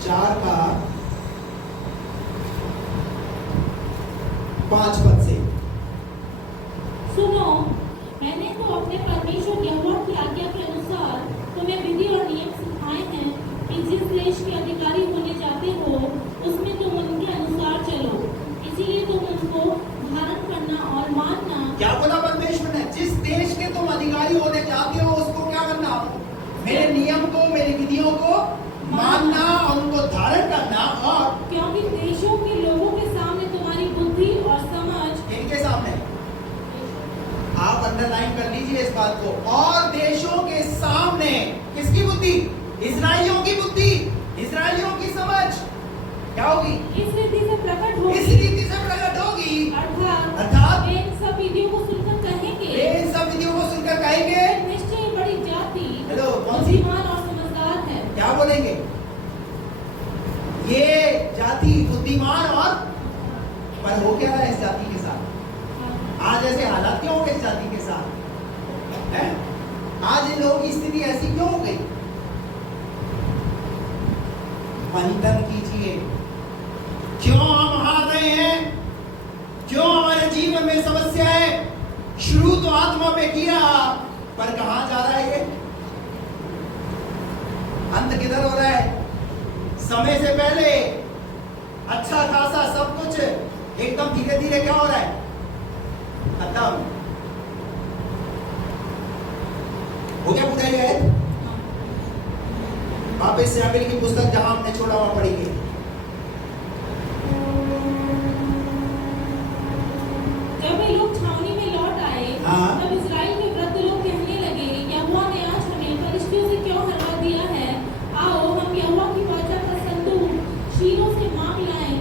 4:5 से। सुनो, मैंने तो अपने परमेश्वर यहोवा की आज्ञा के अनुसार तुम्हें विधि और नियम सिखाए हैं कि जिस देश के अधिकारी होने जाते हो, उसमें तुम उनके अनुसार चलो। इसीलिए तुम उनको धारण करना और मानना। क्या बोला परमेश्वर ने? जिस देश के तुम अधिकारी होने जाते हो, उसको क्या करना? मेरे नियम को, मेरी विधियों को मानना और उनको धारण करना। और क्योंकि देशों के लोगों के सामने तुम्हारी बुद्धि और समझ। इनके सामने आप अंडरलाइन कर लीजिए इस बात को। और देशों के सामने किसकी बुद्धि? इस्राएलियों की बुद्धि, इस्राएलियों की समझ क्या होगी? इस रीति से प्रकट होगी। इस रीति से प्रकट होगी। अर्थात वे इन सब विधियों को सुनकर कहेंगे, वे इन सब विधियों को सुनकर कहेंगे, निश्चय बड़ी जाति हेलो, कौन सी? बुद्धिमान और समझदार है। क्या बोलेंगे? ये जाति बुद्धिमान और, पर हो क्या रहा है इस जाति के साथ? आज ऐसे हालात क्यों हो गए इस जाति के साथ? है? आज इन लोगों की स्थिति ऐसी क्यों हो गई? मंथन कीजिए, क्यों हम हार रहे हैं? क्यों हमारे जीवन में समस्या है? शुरू तो आत्मा पे किया, पर कहां जा रहा है ये? अंत किधर हो रहा है? समय से पहले अच्छा खासा सब कुछ एकदम धीरे धीरे क्या हो रहा है? खत्म हो गया। पूरा ये वापस शमूएल की पुस्तक जहां हमने छोड़ा वहां पढ़ेंगे। जब वे लोग छावनी में लौट आए, हाँ। तब इस्राएल के वृद्ध लोग कहने लगे, यहोवा ने आज हमें फलिश्तियों से क्यों हरा दिया है? आओ हम यहोवा की वाचा का संदूक शीलो से मांग लाएं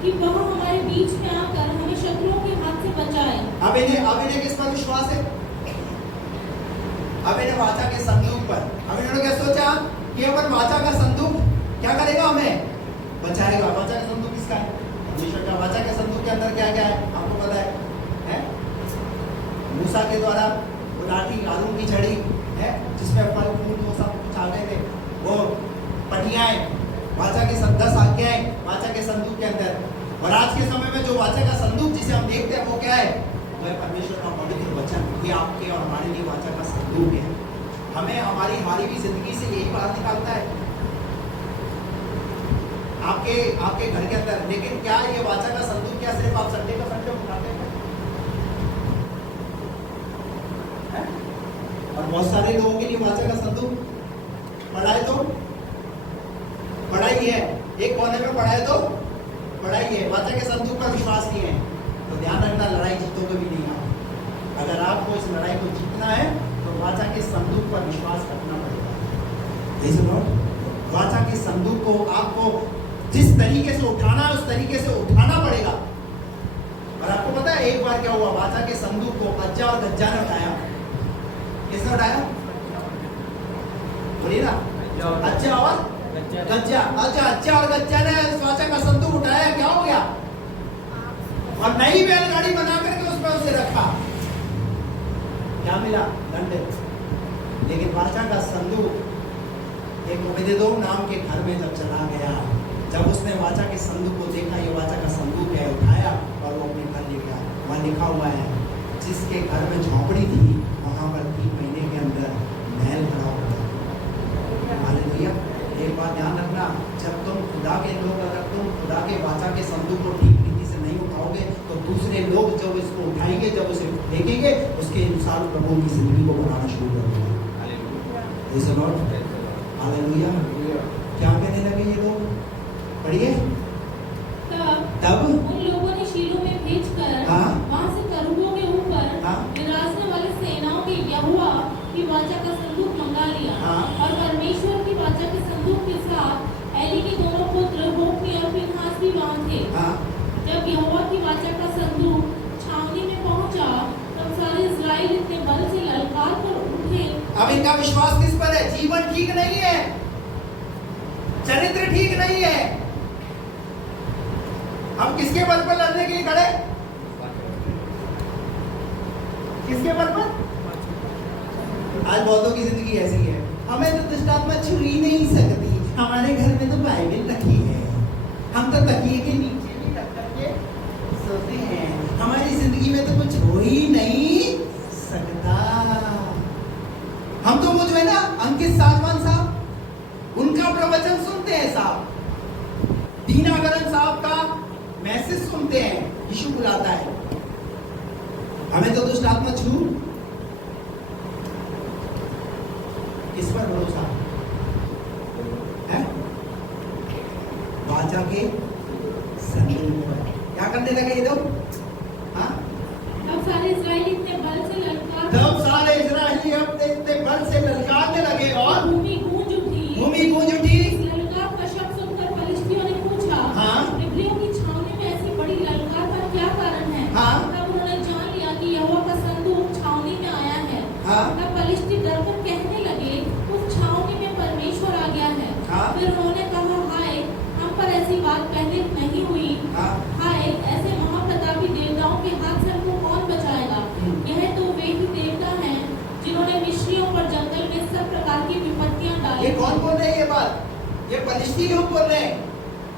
कि वह हमारे बीच में आकर हमें शत्रुओं के हाथ से बचाए। अब इन्हें किस पर विश्वास है? अब इन्हें वाचा के संदूक पर। अब इन्होंने क्या सोचा कि अपन वाचा का संदूक क्या करेगा, हमें बचाएगा। वाचा का संदूक किसका है? परमेश्वर का। वाचा के संदूक के अंदर क्या क्या है आपको पता है? मूसा के द्वारा वो लाठी आलू की छड़ी है जिसमें फल फूल वो सब कुछ आ गए थे, वो पटियाएं, वाचा के 10 आज्ञाएं वाचा के संदूक के अंदर। और आज के समय में जो वाचा का संदूक जिसे हम देखते हैं वो क्या है? वो है परमेश्वर का पवित्र वचन। ये आपके और हमारे लिए वाचा का संदूक है। हमें हमारी हारी हुई जिंदगी से यही बात निकालता है आपके घर के अंदर। लेकिन क्या ये वाचा का संदूक क्या सिर्फ आप संडे का संडे उठाते हैं? और बहुत सारे लोगों के लिए वाचा का संदूक पढ़ाई तो पढ़ाई है, एक कोने में पढ़ाई तो पढ़ाई है, वाचा के संदूक पर विश्वास नहीं है। तो ध्यान रखना, लड़ाई जीतोगे भी नहीं आप। अगर आपको इस लड़ाई को जीतना है तो वाचा के संदूक पर विश्वास रखना पड़ेगा। वाचा के संदूक को आपको जिस तरीके से उठाना है उस तरीके से उठाना पड़ेगा। और आपको पता है एक बार क्या हुआ? वाचा के संदूक को अज्जा और गज्जा ने उठाया। किसने उठाया? बोलिए ना, अज्जा और गज्जा। अज्जा और गज्जा ने वाचा का संदूक उठाया, क्या हो गया? और नई बैलगाड़ी बना करके उसमें उसे रखा। क्या मिला? दंड। लेकिन वाचा का संदूक एक ओबेदेदोम नाम के घर में जब चला गया, जब उसने वाचा के संदूक को देखा, ये वाचा का संदूक है, उठाया और वो अपने घर ले गया। वहां लिखा हुआ है जिसके घर में झोंपड़ी थी वहां पर 3 महीने के अंदर महल खड़ा हो गया। हालेलुया। एक बात ध्यान रखना, जब तुम खुदा के लोग, अगर तुम खुदा के वाचा के संदूक को ठीक रीति से नहीं उठाओगे तो दूसरे लोग जब इसको उठाएंगे, जब उसे देखेंगे, उसके अनुसार प्रभु की जिंदगी को बनाना शुरू कर देंगे। हालेलुया। क्या कहने लगे ये लोग? पढ़िए। तब उन लोगों ने शीलो में भेजकर वहां से करूबों के ऊपर विराजने वाले सेनाओं के यहोवा की वाचा का संदूक मंगा लिया। और परमेश्वर की वाचा के संदूक के साथ एली के दोनों पुत्र होप्नी और फिनहास भी वहां थे। जब यहोवा की वाचा का संदूक छावनी में पहुंचा, तब सारे इस्राएल इतने बल से ललकार कर उठे। अब इनका विश्वास किस पर है? जीवन ठीक नहीं है, चरित्र ठीक नहीं है। हम किसके बल पर लड़ने के लिए खड़े? किसके बल पर? आज बहुतों की जिंदगी ऐसी है, हमें तो दुष्ट आत्मा छू ही नहीं सकती, हमारे घर में तो बाइबल रखी है, हम तो तकिए के नीचे भी रख करके सोते हैं, हमारी जिंदगी में तो कुछ हो ही नहीं सकता। हम तो वो जो है ना अंकित साजवान साहब, उनका प्रवचन सुनते हैं साहब, दीनाकरण साहब का मैसेज सुनते हैं, यीशु बुलाता है। हमें तो दुष्ट आत्मा छू, किस पर भरोसा है? वाचा के संदूक पर। क्या करने लगे ये लोग? तब सारे इस्राएली इतने बल से ललकार, तब सारे इस्राएली अपने इतने बल से ललकारने लगे और भूमि गूंज उठी। भूमि गूंज उठी। इस ललकार का शब्द सुनकर फलिश्तियों ने पूछा, इब्रियों की छावनी में ऐसी बड़ी ललकार का क्या कारण है? तब उन्होंने जान लिया कि यहोवा का संदूक छावनी में आया है। तब फलिश्ती डरकर कहने लगे, उस छावनी में परमेश्वर आ गया है। फिर उन्होंने कहा, हाय, हम पर ऐसी बात पहले नहीं हुई। हाय, ऐसे महाप्रतापी देवताओं के हाथ से हमको कौन बचाएगा? यह तो वे ही देवता हैं जिन्होंने मिस्रियों पर जंगल में सब प्रकार की विपत्तियां डाली। ये कौन बोल रहे हैं ये बात? ये फलिश्ती लोग बोल रहे हैं।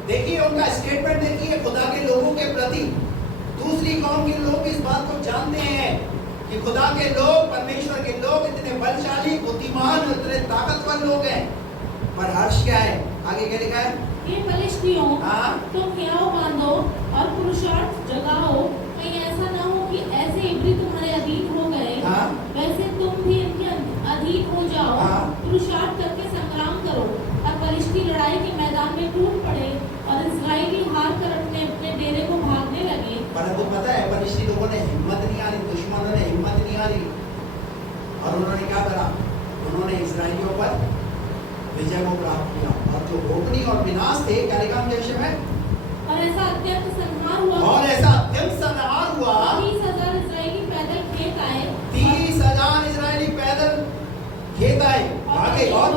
देखिए उनका स्टेटमेंट देखिए खुदा के लोगों के प्रति। दूसरी कौम के लोग इस बात को जानते हैं कि खुदा के लोग, परमेश्वर के लोग इतने बलशाली, बुद्धिमान, इतने ताकतवर लोग हैं। पर हर्ष क्या है? आगे क्या लिखा है? ये फलिश्तियों, तुम हियाव बांधो और पुरुषार्थ जगाओ, कहीं ऐसा ना हो कि ऐसे इब्री तुम्हारे अधीन हो गए, वैसे तुम भी इनके अधीन हो जाओ। पुरुषार्थ करके संग्राम करो, लोगों ने हिम्मत नहीं हारी, दुश्मनों ने हिम्मत नहीं हारी, और उन्होंने क्या करा? उन्होंने इस्राएलियों पर विजय को प्राप्त किया। और जो होपनी और विनाश थे, क्या लिखा हमने विषय में? और ऐसा अत्यंत संहार हुआ, और ऐसा अत्यंत संहार हुआ, 30,000 इस्राएली पैदल खेत आए, 30,000 इस्राएली पैदल खेत आए, आगे और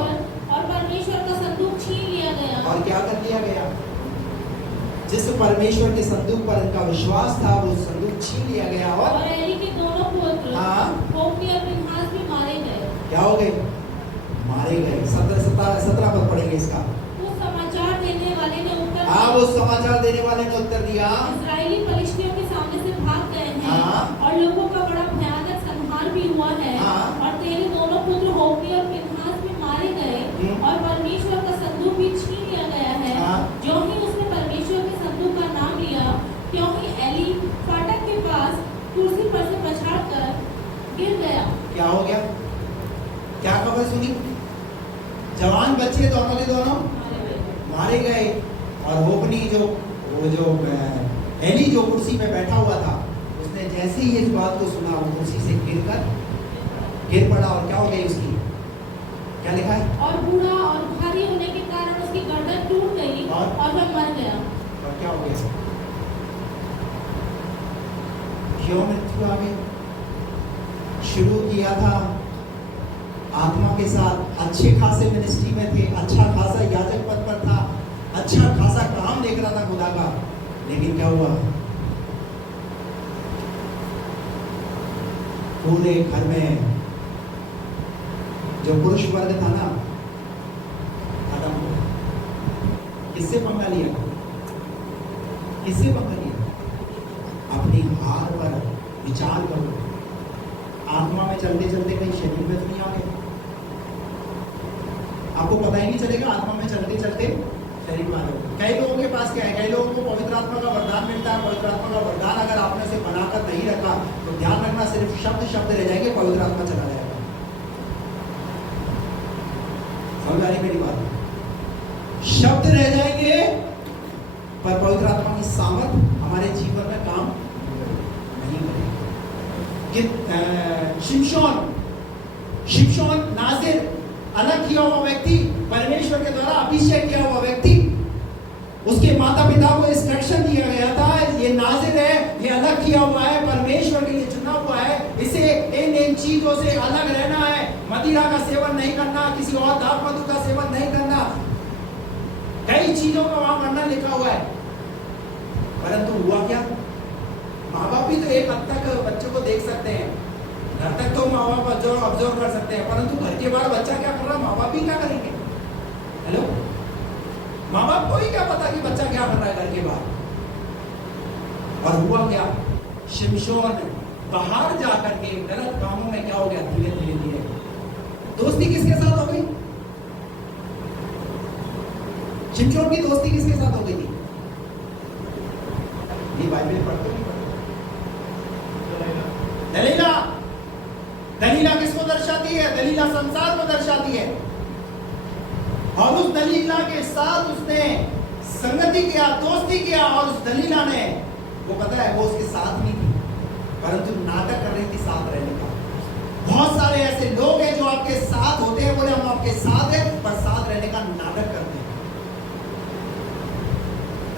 परमेश्वर का संदूक छीन लिया गया। और क्या कर लिया गया? जिस परमेश्वर के संदूक पर इनका विश्वास था, वो संदूक छीन लिया गया। और एली के दोनों पुत्र हाँ, होप्नी और फिनहास भी मारे गए। क्या हो गए? मारे गए। 17 पद पढ़ेंगे इसका। उस समाचार देने वाले ने उत्तर हाँ, वो समाचार देने वाले ने उत्तर दिया, इस्राएली फलिश्तियों के सामने से भाग गए हैं, हाँ, और लोगों का बड़ा भयानक संहार भी हुआ है, हाँ, और तेरे दोनों पुत्र होप्नी और फिनहास भी मारे गए, और परमेश्वर का संदूक भी छीन लिया गया है। हाँ। जो ही उसने परमेश्वर के संदूक का नाम लिया, त्यों ही एली फाटक के पास कुर्सी पर से पछाड़ कर गिर गया। क्या हो गया? क्या खबर सुनी? जवान बच्चे दोनों के दोनों मारे गए। और होपनी जो एली जो कुर्सी पे बैठा हुआ था, उसने जैसे ही इस बात को सुना, वो कुर्सी से गिर पड़ा। और क्या हो गई उसकी? क्या लिखा है? और बूढ़ा और भारी होने के कारण उसकी गर्दन टूट गई, और वह मर गया। और क्या हो गया? क्यों मृत्यु आ गई? शुरू किया था आत्मा के साथ, अच्छे खासे मिनिस्ट्री में थे, अच्छा खासा याजक पद पर था, अच्छा खासा काम देख रहा था खुदा का, लेकिन क्या हुआ? पूरे घर में जो पुरुष वर्ग था ना, खत्म हो गया। किससे पंगा लिया? किससे पंगा लिया? अपनी हार पर विचार करो। आत्मा में चलते चलते कहीं शरीर में तो नहीं आ गए? आपको पता ही नहीं चलेगा, आत्मा में चलते चलते शरीर में आ जाओ। कई लोगों के पास क्या है? कई लोगों को पवित्र आत्मा का वरदान मिलता है। पवित्र आत्मा का वरदान अगर आपने उसे बनाकर नहीं रखा, तो ध्यान रखना, सिर्फ शब्द रह जाएंगे, पवित्र आत्मा चला जाएगा। समझ आ रही मेरी बात? शब्द रह जाएंगे, पर पवित्र आत्मा की सामर्थ हमारे जीवन में काम नहीं करेगी। शिमशोन नाजिर, अलग किया हुआ व्यक्ति, परमेश्वर के द्वारा अभिषेक किया हुआ व्यक्ति, उसके माता पिता को इंस्ट्रक्शन दिया गया था, ये नाजिर है, ये अलग किया हुआ है, परमेश्वर के लिए चुना हुआ है, इसे इन चीजों से अलग रहना है, मदिरा का सेवन नहीं करना, किसी और दाख मधु का सेवन नहीं करना, कई चीजों का वहां वर्णन लिखा हुआ है। परंतु हुआ क्या? माँ बाप भी तो एक हद तक बच्चों को देख सकते हैं, घर तक तो माँ बाप ऑब्जर्व कर सकते हैं, परंतु घर के बाहर बच्चा क्या कर रहा है, माँ बाप भी क्या करेंगे? हेलो, माँ बाप को ही क्या पता कि बच्चा क्या कर रहा है घर के बाहर? और हुआ क्या? शिमशोन बाहर जाकर के गलत कामों में क्या हो गया? धीरे धीरे दोस्ती किसके साथ हो गई? शिमशोन की दोस्ती किसके साथ हो गई थी? ये बाइबल पढ़ते नहीं पढ़ते? दलीला किसको दर्शाती है? दलीला संसार को दर्शाती है। और उस दलीला के साथ उसने संगति किया, दोस्ती किया, और उस दलीला ने, वो पता है, वो उसके साथ नहीं थी, परंतु नाटक कर रही थी साथ रहने का। बहुत सारे ऐसे लोग हैं जो आपके साथ होते हैं, बोले हम आपके साथ हैं, पर साथ रहने का नाटक करते हैं।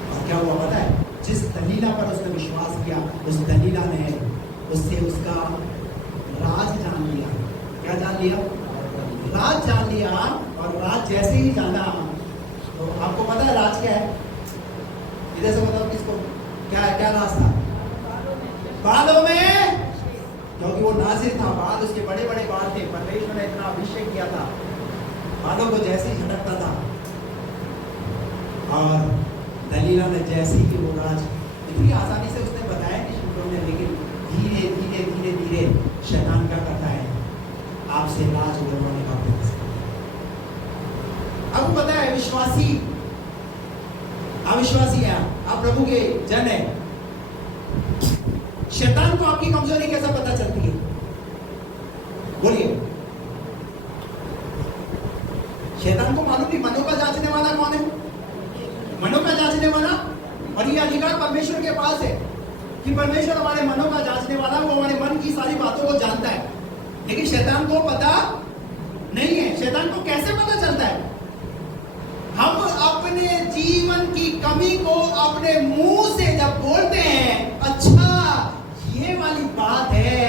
और क्या हुआ पता है? जिस दलीला पर उसने विश्वास किया, उस दलीला ने उससे उसका राज जान लिया। क्या जान लिया? राज जान लिया। और राज जैसे ही जाना, तो आपको पता है राज क्या है? इधर से बताओ किसको क्या है? क्या राज था? बालों में, क्योंकि वो नाजिर था, बाल उसके बड़े बड़े बाल थे, परमेश्वर ने इतना अभिषेक किया था, बालों को जैसे ही झटकता था। और दलीला ने जैसे ही वो राज, इतनी आसानी से उसने बताया कि शिमशोन ने, लेकिन धीरे धीरे धीरे धीरे शैतान क्या करता है? आपसे राज उड़वाने का प्रयास। आपको पता है अविश्वासी है, आप प्रभु के जन है, शैतान को आपकी कमजोरी कैसे पता चलती है? बोलिए। शैतान को मालूम नहीं मनों का जांचने वाला कौन है? मनों का जांचने वाला। और ये अधिकार परमेश्वर के पास है कि परमेश्वर हमारे मनों का जांचने वाला, वो हमारे मन की सारी बातों को जानता है, लेकिन शैतान को पता नहीं है। शैतान को कैसे पता चलता है? हम अपने जीवन की कमी को अपने मुंह से जब बोलते हैं, अच्छा ये वाली बात है,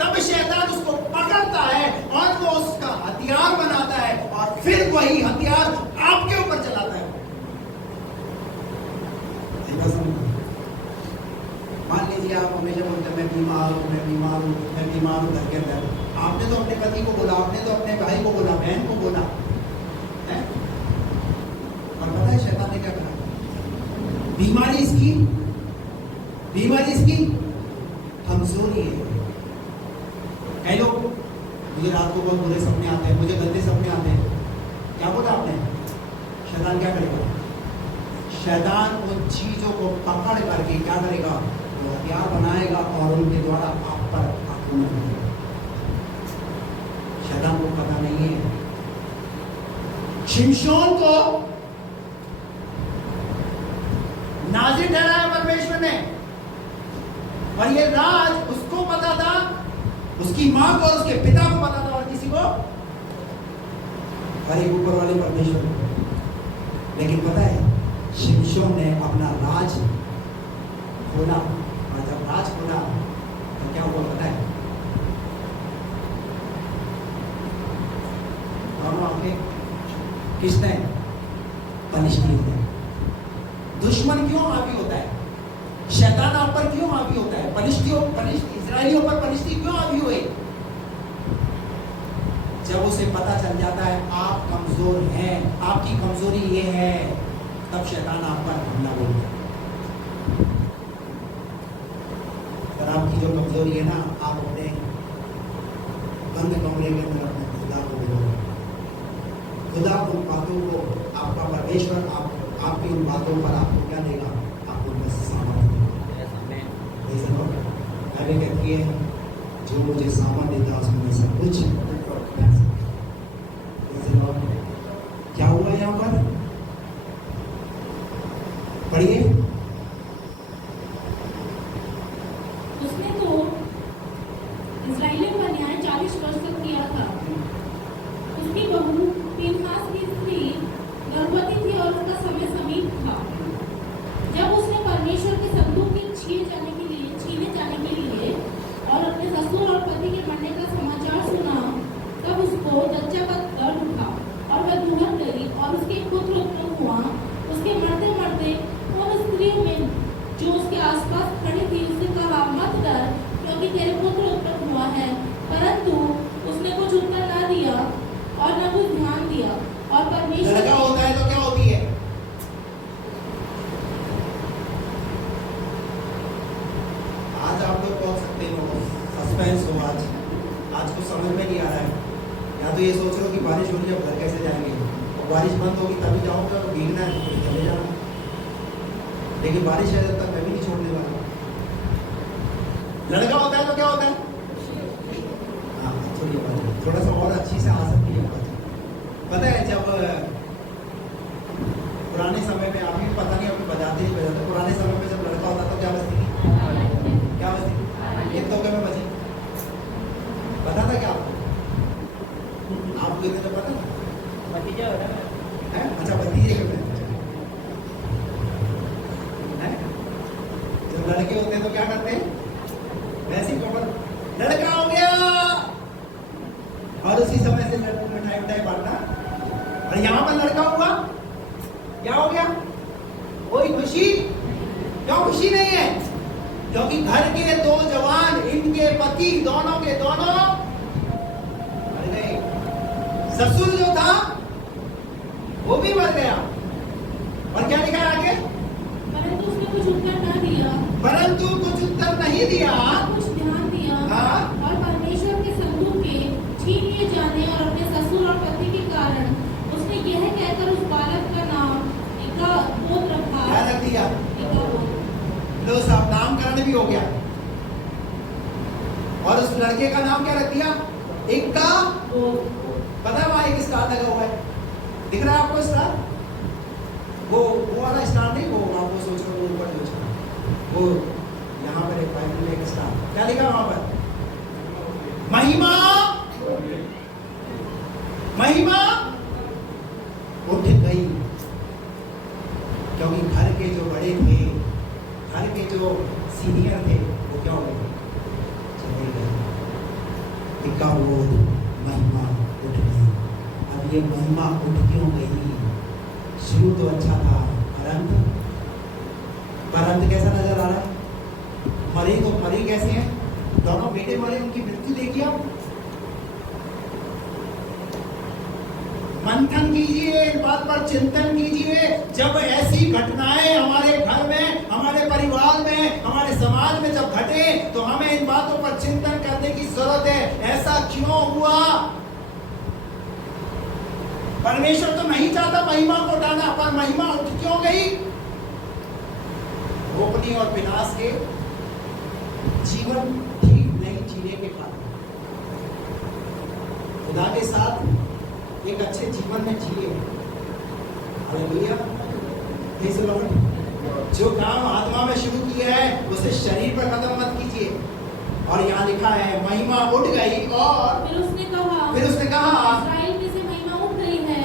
तब शैतान उसको पकड़ता है और वो उसका हथियार बनाता है और फिर वही हथियार आपके ऊपर चलाता है। मान लीजिए आप हमेशा बोलते हैं मैं बीमार हूं, मैं बीमार हूं, मैं बीमार हूं घर के अंदर। आपने तो अपने पति को बोला, आपने तो अपने भाई को बोला, बहन को बोला है? और पता है शैतान ने क्या करा? बीमारी इसकी कमजोरी है। कई लोग, मुझे रात को बहुत बुरे सपने आते हैं, मुझे गंदे सपने आते हैं। क्या बोला आपने? शैतान क्या करेगा? शैतान उन चीजों को पकड़ करके क्या करेगा? वो हथियार बनाएगा और उनके द्वारा आप पर आक्रमण करेगा। शैतान को पता नहीं है शिमशोन को नाज़िर ठहराया परमेश्वर ने, और ये राज उसको पता था, उसकी मां को और उसके पिता को पता था, और किसी को, और एक ऊपर वाले परमेश्वर को। लेकिन पता है शिमशोन ने अपना राज खोला, और जब राज खोला तो क्या हुआ पता है? दोनों आंखें किसने? पलिश्ती ने। दुश्मन क्यों हावी होता है? शैतान आप पर क्यों हावी होता है? इजराइलियों पर पलिश्ती क्यों हावी हुए? जब उसे पता चल जाता है आप कमजोर हैं, आपकी कमजोरी ये है, तब शैतान आप पर हमला बोलता है। अगर आपकी जो कमजोरी है ना, आप अपने बंद कमरे के अंदर अपने खुदा को बोलो। खुदा उन बातों को, आपका परमेश्वर आपकी उन बातों पर आपको क्या देगा? आपको बस सामर्थ्य देगा। अभी कहती है जो मुझे सामर्थ्य देता उसमें मैं सब कुछ। क्या हुआ यहाँ पर? पढ़िए। उसने तो इस्राएलियों का न्याय 40 वर्ष तक किया था। उसकी बहू पीनहास की स्त्री गर्भवती थी और उसका समय समीप था। जब उसने परमेश्वर के संदूक के छीने जाने के लिए और अपने ससुर और पति के मरने का समाचार सुना, तब उसको लज्जा का दर्द उठा और वह दुल्हन गई और उसके पुत्र उत्पन्न हुआ। उसके मरते मरते उन स्त्रियों में जो उसके आसपास खड़ी थी उससे कहा, मत डर, क्योंकि तेरे पुत्र उत्पन्न हुआ है। परंतु उसने कुछ उत्तर ना दिया और न कुछ ध्यान दिया। और परमेश्वर लड़का होता है तो क्या होती है? आज आप लोग बोल सकते हो सस्पेंस हो, आज कुछ समझ में नहीं आ रहा है। या तो ये सोच रहे हो कि बारिश हो रही है, घर कैसे जाएंगे, और बारिश बंद होगी तभी जाओगे, और भीगना है तो चले जाना। लेकिन बारिश है जब तक मैं भी नहीं छोड़ने वाला। लड़का होता है तो क्या होता है? हाँ, थोड़ा सा और अच्छी से आ सकती है। पता है जब पुराने समय में, अभी पता नहीं आपको बताते ही बजाते, पुराने समय में जब लड़का होता था क्या बजती थी? क्या बजती थी? एक तो में बजी। पता था क्या आपको? आपको इतना पता था? भतीजा हो रहा है? अच्छा, भतीजे के में जब लड़के होते हैं तो क्या करते हैं? वैसी खबर, लड़का हो गया, और उसी समय से लड़कों में मिठाई मिठाई बांटना। और यहाँ पर लड़का हुआ, क्या हो गया? कोई खुशी? क्यों खुशी नहीं है? क्योंकि घर के दो जवान, इनके पति दोनों के दोनों मर गए। ससुर जो था वो भी मर गया। और क्या लिखा है आगे? परंतु उसने कुछ उत्तर ना दिया। परंतु कुछ उत्तर नहीं दिया, कुछ ध्यान दिया। हाँ। और परमेश्वर के संदूक के छीन लिए जाने और अपने ससुर और पति के कारण उसने यह कहकर उस बालक का नाम इकाबोद रखा। क्या रख दिया? इकाबोद। लो साहब, नामकरण भी हो गया। और उस लड़के का नाम क्या रख दिया? इकाबोद। पता है वहां एक स्टार लगा हुआ है, दिख रहा है आपको स्टार? वो वाला स्टार नहीं, वो आप वो सोच रहे हो ऊपर जो वो यहाँ पर एक बाइबल में एक स्टार क्या लिखा वहां पर? महिमा महिमा उठ गई, क्योंकि घर के जो बड़े थे, घर के जो सीनियर थे, वो क्या हो गए? चले गए। इकावोद महिमा उठ गई। अब ये महिमा उठ क्यों गई? शुरू तो अच्छा था, पर अंत कैसा नजर आ रहा है? मरे तो मरे कैसे हैं? दोनों बेटे मरे, उनकी मृत्यु देखिए आप। मंथन कीजिए, इस बात पर चिंतन कीजिए। जब ऐसी घटनाएं हमारे घर में, हमारे परिवार में, हमारे समाज में जब घटे, तो हमें इन बातों पर चिंतन करने की जरूरत है। ऐसा क्यों हुआ? परमेश्वर तो नहीं चाहता महिमा को उठाना, पर महिमा उठ क्यों गई? रोपनी और विनाश के जीवन ठीक नहीं जीने के कारण, खुदा के साथ एक अच्छे जीवन में जिए। Hallelujah, praise the Lord. जो काम आत्मा में शुरू किया है उसे शरीर पर खत्म मत कीजिए। और यहाँ लिखा है महिमा उठ गई, और फिर उसने कहा इस्राएल में से महिमा उठ गई है,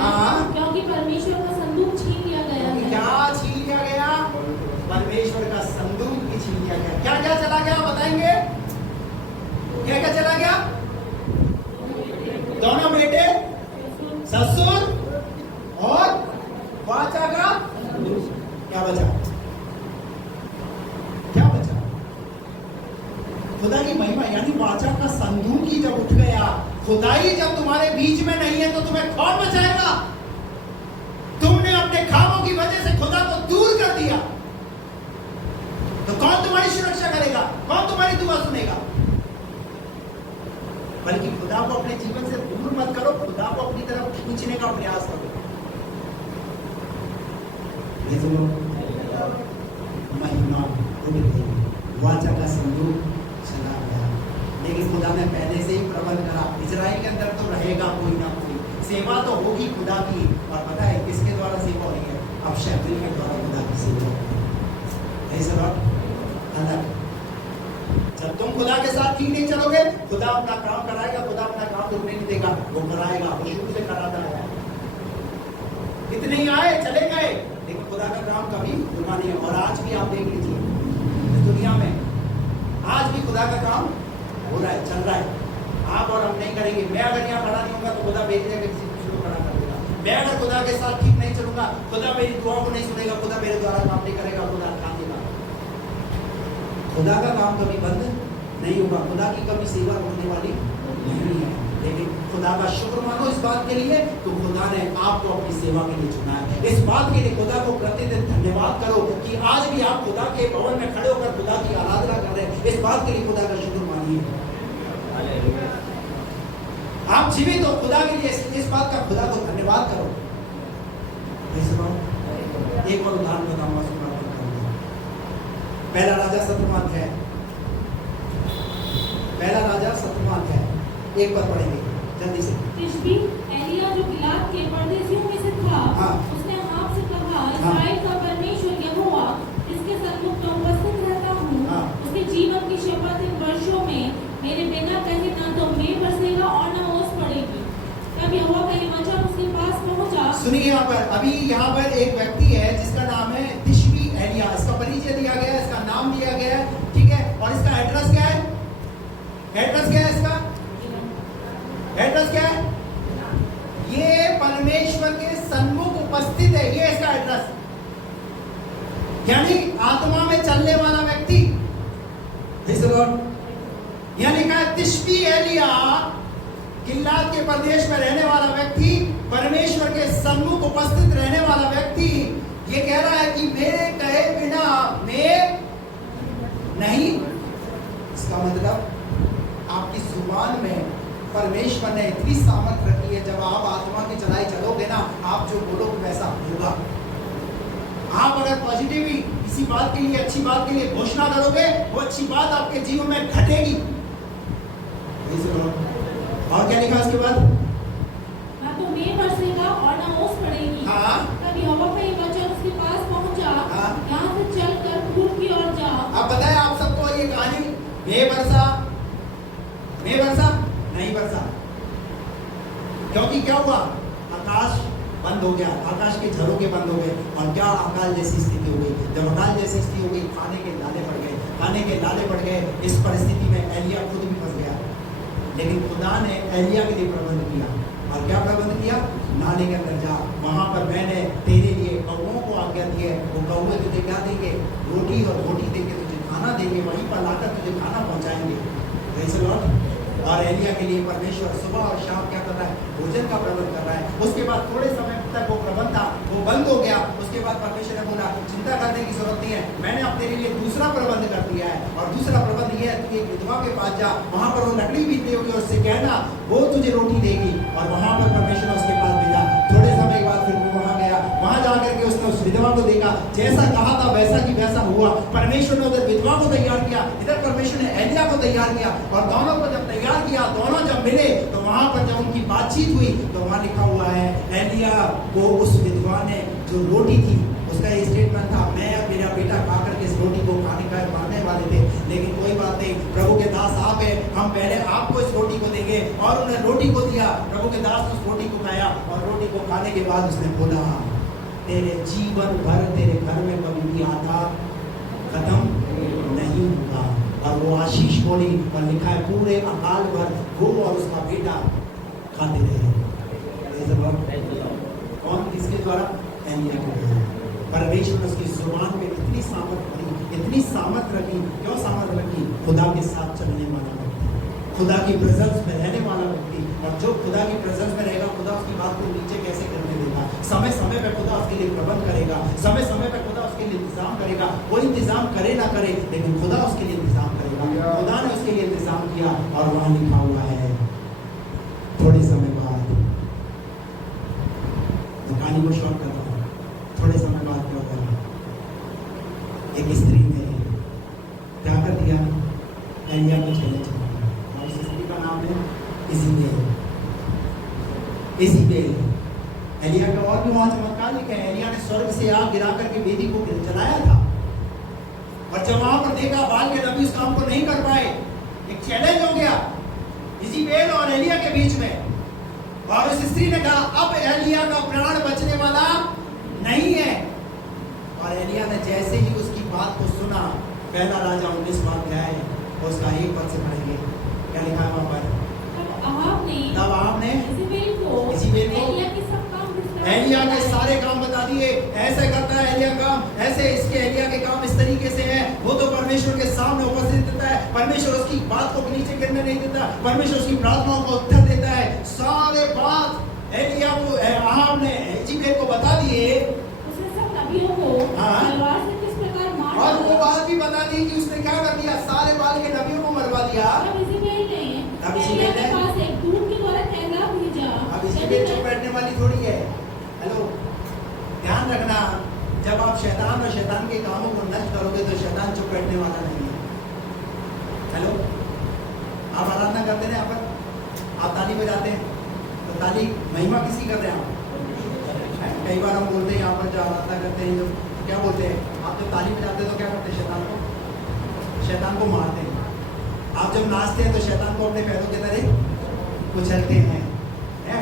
क्योंकि परमेश्वर का संदूक छीन लिया गया है। क्या छीन लिया गया? परमेश्वर का संदूक भी छीन लिया गया। क्या क्या चला गया बताएंगे? क्या क्या चला गया? दोनों बेटे, ससुर और वाचा का क्या बचा? क्या बचा? खुदा की महिमा, यानी वाचा का संदूक ही जब उठ गया, खुदा ही जब तुम्हारे बीच में नहीं है तो तुम्हें कौन बचाएगा? तुमने अपने कामों की वजह से खुदा को दूर कर दिया, तो कौन तुम्हारी सुरक्षा करेगा? कौन तुम्हारी दुआ सुनेगा? बल्कि खुदा को अपने जीवन से दूर मत करो, खुदा को अपनी तरफ खींचने का प्रयास करो। महिमा उठ गई, वाचा का संदूक चला गया। लेकिन खुदा ने पहले से ही प्रबंध करा, इजराइल के अंदर तो रहेगा कोई ना कोई, सेवा तो होगी खुदा की। और पता है किसके द्वारा सेवा हो रही है? अब शैतान के द्वारा खुदा की सेवा। ऐसा अलग, जब तुम खुदा के साथ ठीक नहीं चलोगे, खुदा अपना काम कराएगा, खुदा अपना काम रुकने नहीं देगा, वो कराएगा, वो शुरू से कराता है। इतने ही आए चले गए, लेकिन खुदा का काम कभी रुका नहीं है। और आज भी आप देख लीजिए इस दुनिया में, आज भी खुदा का काम हो रहा है, चल रहा है। आप और हम नहीं करेंगे। मैं अगर यहाँ खड़ा नहीं होगा तो खुदा भेज देगा किसी दूसरे को खड़ा कर देगा। मैं अगर खुदा के साथ ठीक नहीं चलूंगा, खुदा मेरी दुआओं को नहीं सुनेगा, खुदा मेरे द्वारा काम नहीं करेगा, खुदा खा देगा। खुदा का काम कभी बंद नहीं होगा, खुदा की कभी सेवा होने वाली नहीं है। लेकिन खुदा का शुक्र मानो इस बात के लिए, तो खुदा ने आपको अपनी सेवा के लिए चुना है। इस बात के लिए खुदा को प्रतिदिन धन्यवाद करो कि आज भी आप खुदा के भवन में खड़े होकर खुदा की आराधना कर रहे हैं। इस बात के लिए खुदा का शुक्र मानिए। आप जीवित हो खुदा के लिए, इस बात का खुदा को धन्यवाद करो। एक और उदाहरण बताऊंगा, सुना पहला राजा 7वां अध्याय, पहला राजा 7वां अध्याय, एक बार पढ़ेंगे जल्दी से। तिशबी एलिया जो गिलाद के परदेशियों में से था, उसने आप से कहा, इस्राएल का परमेश्वर यहोवा जिसके सन्मुख मैं उपस्थित रहता हूँ, उसके जीवन की शपथ इन वर्षों में मेरे बिना कहे ना तो मेघ बरसेगा और ना ओस पड़ेगी। तब यहोवा का ये वचन उसके पास पहुंचा। सुनिए यहाँ पर, अभी यहाँ पर एक व्यक्ति है जिसका नाम है तिशबी एलिया। इसका परिचय दिया गया है, इसका नाम दिया गया है, ठीक है। और इसका एड्रेस क्या है? एड्रेस क्या है इसका? एड्रेस क्या है? ये परमेश्वर के सन्मुख उपस्थित है, ये इसका एड्रेस। यानी आत्मा में चलने वाला व्यक्ति, यहाँ लिखा है तिशबी एलिया, गिलाद के प्रदेश में रहने वाला व्यक्ति, परमेश्वर के सन्मुख उपस्थित रहने वाला व्यक्ति, ये कह रहा है कि मेरे कहे बिना मैं नहीं। इसका मतलब आपकी जुबान में परमेश्वर ने इतनी सामर्थ रखी है, जब आप आत्मा की चलाई चलोगे ना, आप जो बोलोगे वैसा होगा। आप अगर पॉजिटिवली किसी बात के लिए, अच्छी बात के लिए घोषणा करोगे, वो अच्छी बात आपके जीवन में घटेगी। और क्या लिखा उसके बाद? ना तो मेघ बरसेगा और ना ओस पड़ेगी। तब यहोवा का ये वचन उसके पास पहुंचा, यहाँ से चलकर पूर्व की ओर जाओ। अब बताएं आप सबको ये मैं वर्षा नहीं वर्षा, क्योंकि क्या हुआ, आकाश बंद हो गया, आकाश के झरोखे बंद हो गए और क्या अकाल जैसी स्थिति हो गई। जब अकाल जैसी स्थिति हो गई, खाने के लाले पड़ गए, खाने के लाले पड़ गए। इस परिस्थिति में एलिया खुद भी फंस गया, लेकिन खुदा ने एलिया के लिए प्रबंध किया। और क्या प्रबंध किया, नाले के अंदर जा, वहां पर मैंने तेरे लिए कौवों को आज्ञा दी है, वो कौवे तुझे क्या देंगे, रोटी, और रोटी देके तुझे खाना देंगे, वहीं पर लाकर तुझे खाना पहुंचाएंगे। Praise the Lord। और एलिया के लिए परमेश्वर सुबह और शाम क्या कर रहा है, भोजन का प्रबंध कर रहा है। उसके बाद थोड़े समय तक वो प्रबंध था, वो बंद हो गया। उसके बाद परमेश्वर ने बोला चिंता करने की जरूरत नहीं है, मैंने अब तेरे लिए दूसरा प्रबंध कर दिया है। और दूसरा प्रबंध ये है, तू एक विधवा के पास जा, वहां पर वो लकड़ी बीतती होगी, और उससे कहना वो तुझे रोटी देगी। और वहां पर परमेश्वर ने उसके पास भेजा। थोड़े समय के बाद फिर वो वहां गया, वहां जाकर के उसने उस विधवा को देखा, जैसा कहा था वैसा की वैसा हुआ। परमेश्वर ने उधर विधवा को तैयार किया, इधर परमेश्वर ने एलिया को तैयार किया। और दोनों को जब तैयार किया, दोनों जब मिले, तो वहां पर जब उनकी बातचीत हुई, तो वहां लिखा हुआ है, एलिया को उस विधवा ने जो रोटी थी, उसका ये स्टेटमेंट था, मैं और मेरा बेटा खाकर के इस रोटी को खाने का मारने वाले थे, लेकिन कोई बात नहीं, प्रभु के दास आप है, हम पहले आपको इस रोटी को देंगे। और उन्हें रोटी को दिया, प्रभु के दास ने उस रोटी को खाया, और रोटी को खाने के बाद उसने बोला, तेरे जीवन भर तेरे घर में कभी भी आटा खत्म नहीं होगा। और वो आशीष बोली, और लिखा है पूरे अकाल भर वो और उसका बेटा खाते रहे। कौन, किसके द्वारा, एलिया के द्वारा। परमेश्वर उसकी जुबान पे इतनी सामर्थ रखी, इतनी सामर्थ रखी। क्यों सामर्थ रखी, खुदा के साथ चलने वाला व्यक्ति, खुदा की प्रेजेंस में रहने वाला व्यक्ति। और जो खुदा की प्रेजेंस में रहेगा, खुदा उसकी बात को नीचे कैसे करने देगा, समय समय पे खुदा उसके लिए प्रबंध करेगा, समय समय पे खुदा उसके लिए इंतजाम करेगा। वो इंतजाम करे ना करे, लेकिन खुदा उसके लिए इंतजाम करेगा। खुदा ने उसके लिए इंतजाम किया। और वहां लिखा हुआ है, थोड़े समय बाद, कहानी को शॉर्ट करता हूं, थोड़े समय बाद क्या हुआ, एक स्त्री ने क्या कर दिया, एलिया को चले चला। और उस स्त्री का नाम है इज़ेबेल। एलिया का और भी वहां चमत्कार लिखे हैं। एलिया ने स्वर्ग से आग गिरा करके वेदी को जलाया था, और जब वहां पर देखा बाल के नबी उस काम को नहीं कर पाए, एक चैलेंज हो गया इज़ेबेल और एलिया के बीच में। और उस स्त्री ने कहा, अब एलिया का प्राण बचने वाला नहीं है। और एलिया ने जैसे ही उसकी बात को सुना, पहला राजा 19 अध्याय उसका 1 पद से पढ़ेंगे, क्या लिखा है वहां पर, तब अहाब ने इज़ेबेल को एलिया के सारे काम बता दिए। ऐसे करता है एलिया काम, ऐसे इसके एलिया के काम इस तरीके से हैं। वो तो परमेश्वर के सामने उपस्थित रहता है, परमेश्वर उसकी बात को नीचे गिरने नहीं देता, परमेश्वर उसकी प्रार्थनाओं को उत्तर देता है। सारे बात एलिया को, अहाब ने इज़ेबेल को बता दिए। उसने सब नबियों को तलवार से किस प्रकार मार डाला। और वो बात भी बता दी कि उसने क्या कर दिया, सारे बाल के नबियों को मरवा दिया। तब इज़ेबेल ने एलिया के पास एक दूत के द्वारा कहला भेजा। अब इज़ेबेल चुप बैठने वाली थोड़ी है। हेलो, ध्यान रखना, जब आप शैतान और शैतान के कामों को नष्ट करोगे तो शैतान चुप बैठने वाला नहीं है। हेलो, आप आराधना करते हैं, यहाँ पर आप ताली बजाते हैं, तो ताली महिमा किसकी कर रहे हैं आप? कई बार हम बोलते हैं यहाँ पर जो आराधना करते हैं, जो क्या बोलते हैं, आप जब ताली बजाते हैं तो क्या करते हैं, शैतान को मारते हैं। आप जब नाचते हैं तो शैतान को अपने पैरों के तरह कुचलते हैं,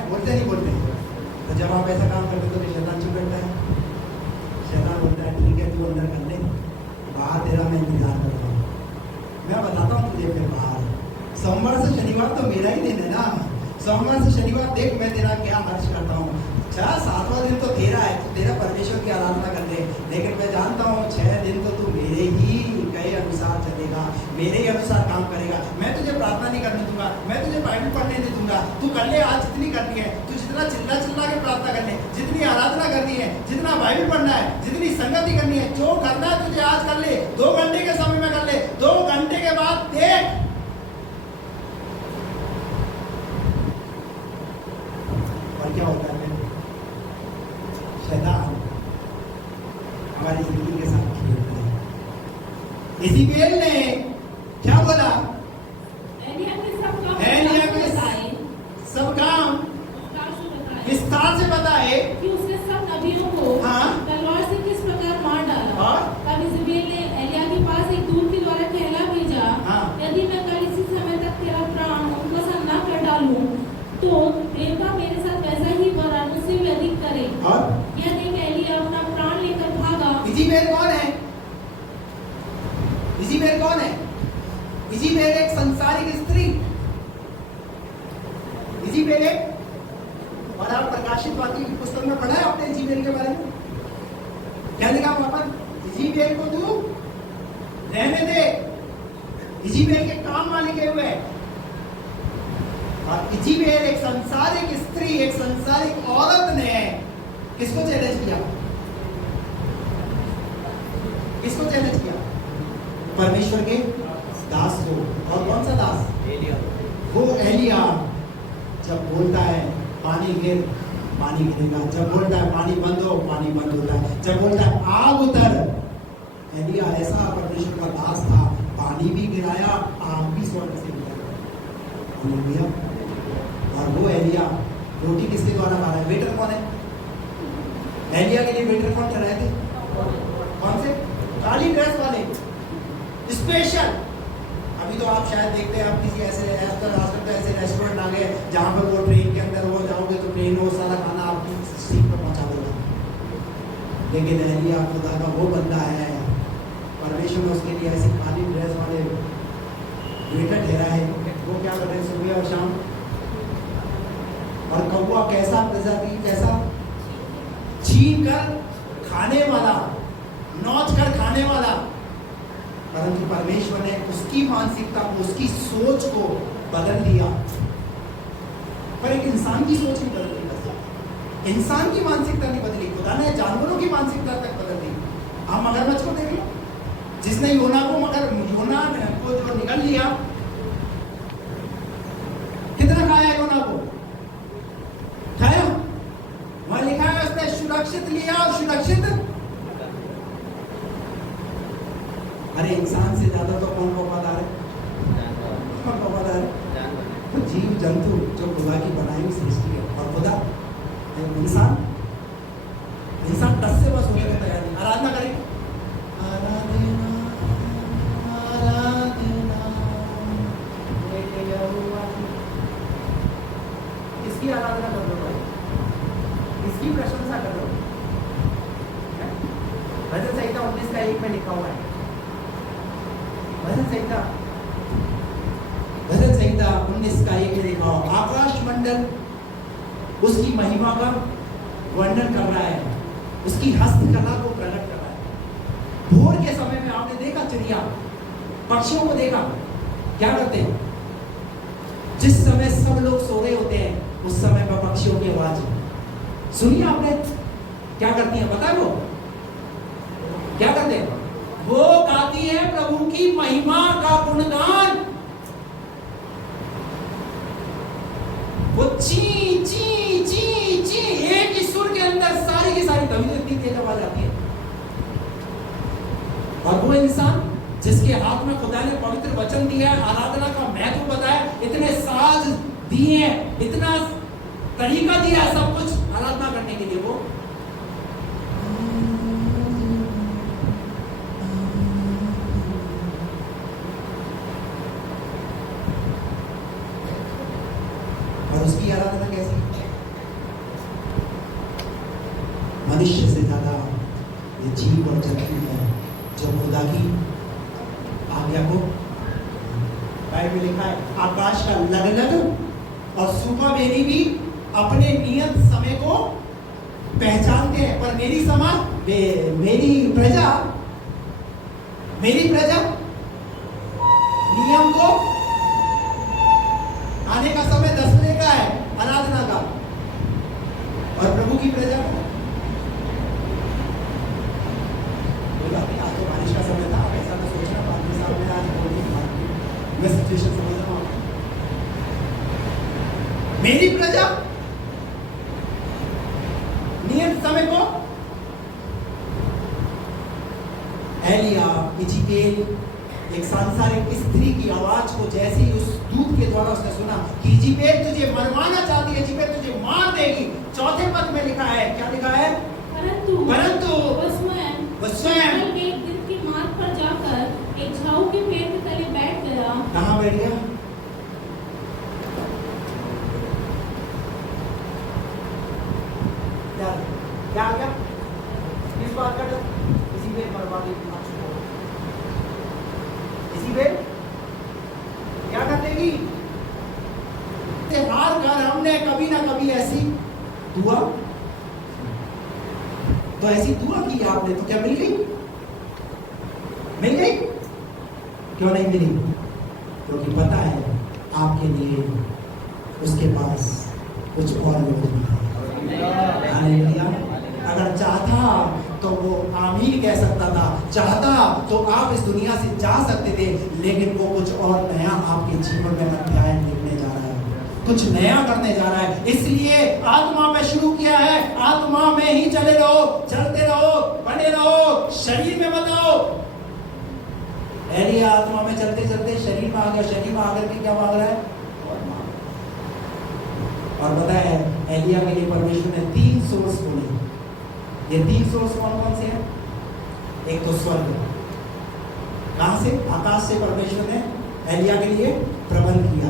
बोलते नहीं बोलते। तो जब आप ऐसा काम करते हो तो शैतान चुप बैठता है। शैतान बोलता है, ठीक है तू अंदर कर ले, बाहर तेरा मैं इंतजार कर रहा हूँ, मैं बताता हूँ तुझे फिर बाहर। सोमवार से शनिवार तो मेरा ही दिन है ना, सोमवार से शनिवार देख मैं तेरा क्या हर्ष करता हूँ। 7वां दिन तो तेरा है, तो तेरा परमेश्वर की आराधना कर ले, लेकिन मैं जानता हूँ 6 दिन तो तू मेरे ही कहे अनुसार चलेगा, मेरे ही अनुसार काम करेगा। मैं तुझे प्रार्थना नहीं करने दूंगा, मैं तुझे बाइबल पढ़ने नहीं दूंगा, तू कर ले आज जितनी करनी है, तू जितना चिल्ला चिल्ला के प्रार्थना कर ले, जितनी आराधना करनी है, जितना बाइबल पढ़ना है, जितनी संगति करनी है, जो करना है तुझे आज कर ले। 2 घंटे के समय में कर ले, 2 घंटे के बाद देख और क्या होता है। शैतान हमारी जिंदगी के साथ खेलता है। इज़ेबेल ने क्या बोला, एलिया के सब काम विस्तार से बताए कि उसने सब नबियों को तलवार से किस प्रकार मार डाला। और तब इज़ेबेल ने एलिया के पास एक दूत के द्वारा कहला भेजा, यदि संसारिक स्त्री इज़ेबेल है। और आप प्रकाशित वाक्य की पुस्तक में पढ़ा है आपने इज़ेबेल के बारे में? क्या लिखा वहां पर? इज़ेबेल को तू रहने दे, इज़ेबेल के काम वाले के हुए। और इज़ेबेल एक संसारिक स्त्री, एक संसारिक औरत ने किसको चैलेंज किया? किसको चैलेंज किया? परमेश्वर के दास को। और कौन सा दास? एलिया। वो एलिया जब बोलता है पानी गिर, पानी गिरेगा। जब बोलता है पानी बंद हो, पानी बंद होता है। जब बोलता है आग उतर, एलिया ऐसा परमेश्वर का दास था, पानी भी गिराया, आग भी स्वर्ग से गिराया। और वो एलिया रोटी किसके द्वारा खा रहा है? वेटर कौन है? एलिया के लिए वेटर कौन ठहराए थे? कौन से? काली ड्रेस वाले स्पेशल। अभी तो आप शायद देखते हैं, आप किसी ऐसे रेस्टोरेंट आ गए जहां पर वो ट्रेन के अंदर हो जाओगे तो ट्रेन वो सारा खाना आपकी सीट पर पहुंचा देगा। लेकिन एलिया खुदा का वो बंदा है, परमेश्वर ने उसके लिए ऐसी काली ड्रेस वाले वेटर ठहरा है। वो क्या कर रहे हैं सुबह और शाम? और कौवा कैसा प्रजाति, कैसा छीन कर खाने वाला, नोच कर खाने वाला। परंतु परमेश्वर ने उसकी मानसिकता को, उसकी सोच को बदल दिया। पर एक इंसान की सोच नहीं बदली, इंसान की मानसिकता नहीं बदली, खुदा ने जानवरों की मानसिकता तक बदल दी। आप मगरमच्छ को देख लो, जिसने योना को जो निकल लिया, कितना खाया योना को? खाया? वहां लिखा है उसने सुरक्षित लिया और सुरक्षित। अरे इंसान से ज्यादा तो कौन वफादार है? कौन वफादार है? तो जीव जंतु जो खुदा की बनाई हुई सृष्टि है। और खुदा इंसान 10 से बस होने का तैयार नहीं। आराधना करें, आराधना आराधना किसकी आराधना कर रहे हो भाई? किसकी प्रशंसा कर रहे हो? भजन संहिता 19 का 1 में लिखा हुआ है। भजन संहिता 19 का 1 में लिखा हुआ, आकाश मंडल उसकी महिमा का वर्णन कर रहा है, उसकी हस्तकला को प्रकट कर रहा है। भोर के समय में आपने देखा चिड़िया, पक्षियों को देखा, क्या करते हैं? जिस समय सब लोग सो रहे होते हैं उस समय पर पक्षियों की आवाज सुनिए आपने, क्या करती है पता है? वो क्या करते हैं? वो गाती है प्रभु की महिमा का गुणगान। वो ची ची ची ची एक ही सुर के अंदर सारी की सारी, तभी इतनी तेज आवाज आती है। और वो इंसान जिसके हाथ में खुदा ने पवित्र वचन दिया है, आराधना का महत्व बताया, इतने साज दिए हैं, इतना तरीका दिया है सब कुछ आराधना करने के लिए, वो और उसकी आराधना कैसी? मनुष्य से ज्यादा ये जीव और जंतु है जो खुदा की आज्ञा को, बाइबल में लिखा है, आकाश का लगलग और सूखा बेनी भी अपने नियत समय को पहचानते हैं, पर मेरी प्रजा नियम को आने का समय 10 बजे का है आराधना का, और प्रभु की प्रजा को आज तो बारिश का समय था, ऐसा मैं सोच रहा हूँ सामने आज मैं सिचुएशन समझ रहा हूँ। मेरी प्रजा नियत समय को, एलिया इज़ेबेल एक सांसारिक स्त्री की आवाज को जैसे ही उस दूत के द्वारा उसने सुना कि इज़ेबेल तुझे मरवाना चाहती है, इज़ेबेल तुझे मार देगी, चौथे पद में लिखा है, क्या लिखा है? परंतु वह स्वयं एक दिन की मार्ग पर जाकर एक झाऊ के पेड़ के तले बैठ गया। कहाँ बैठ गया? क्या आ गया? किस बात का डर? इज़ेबेल मरवा देगी। इज़ेबेल क्या करते मिली। हार कर हमने कभी ना कभी ऐसी दुआ, तो ऐसी दुआ की आपने तो क्या मिल गई? मिल गई? क्यों नहीं मिली? क्योंकि पता है आपके लिए उसके पास कुछ और योजना है। हालेलुया। अगर चाहता तो वो आमीन कह सकता था, चाहता तो आप इस दुनिया से जा सकते थे, लेकिन वो कुछ और नया आपके जीवन में अध्याय लिखने जा रहा है, कुछ नया करने जा रहा है। इसलिए आत्मा में शुरू किया है, आत्मा में ही चले रहो, चलते रहो, बने रहो, शरीर में मत आओ। एलिया आत्मा में चलते चलते शरीर में आ गया, शरीर में आकर के क्या मांग रहा है? और पता है एलिया के लिए परमेश्वर ने 3 सोर्स खोले। ये 3 सोर्स कौन कौन से हैं? एक तो स्वर्ग, कहां से? आकाश से परमेश्वर ने एलिया के लिए प्रबंध किया,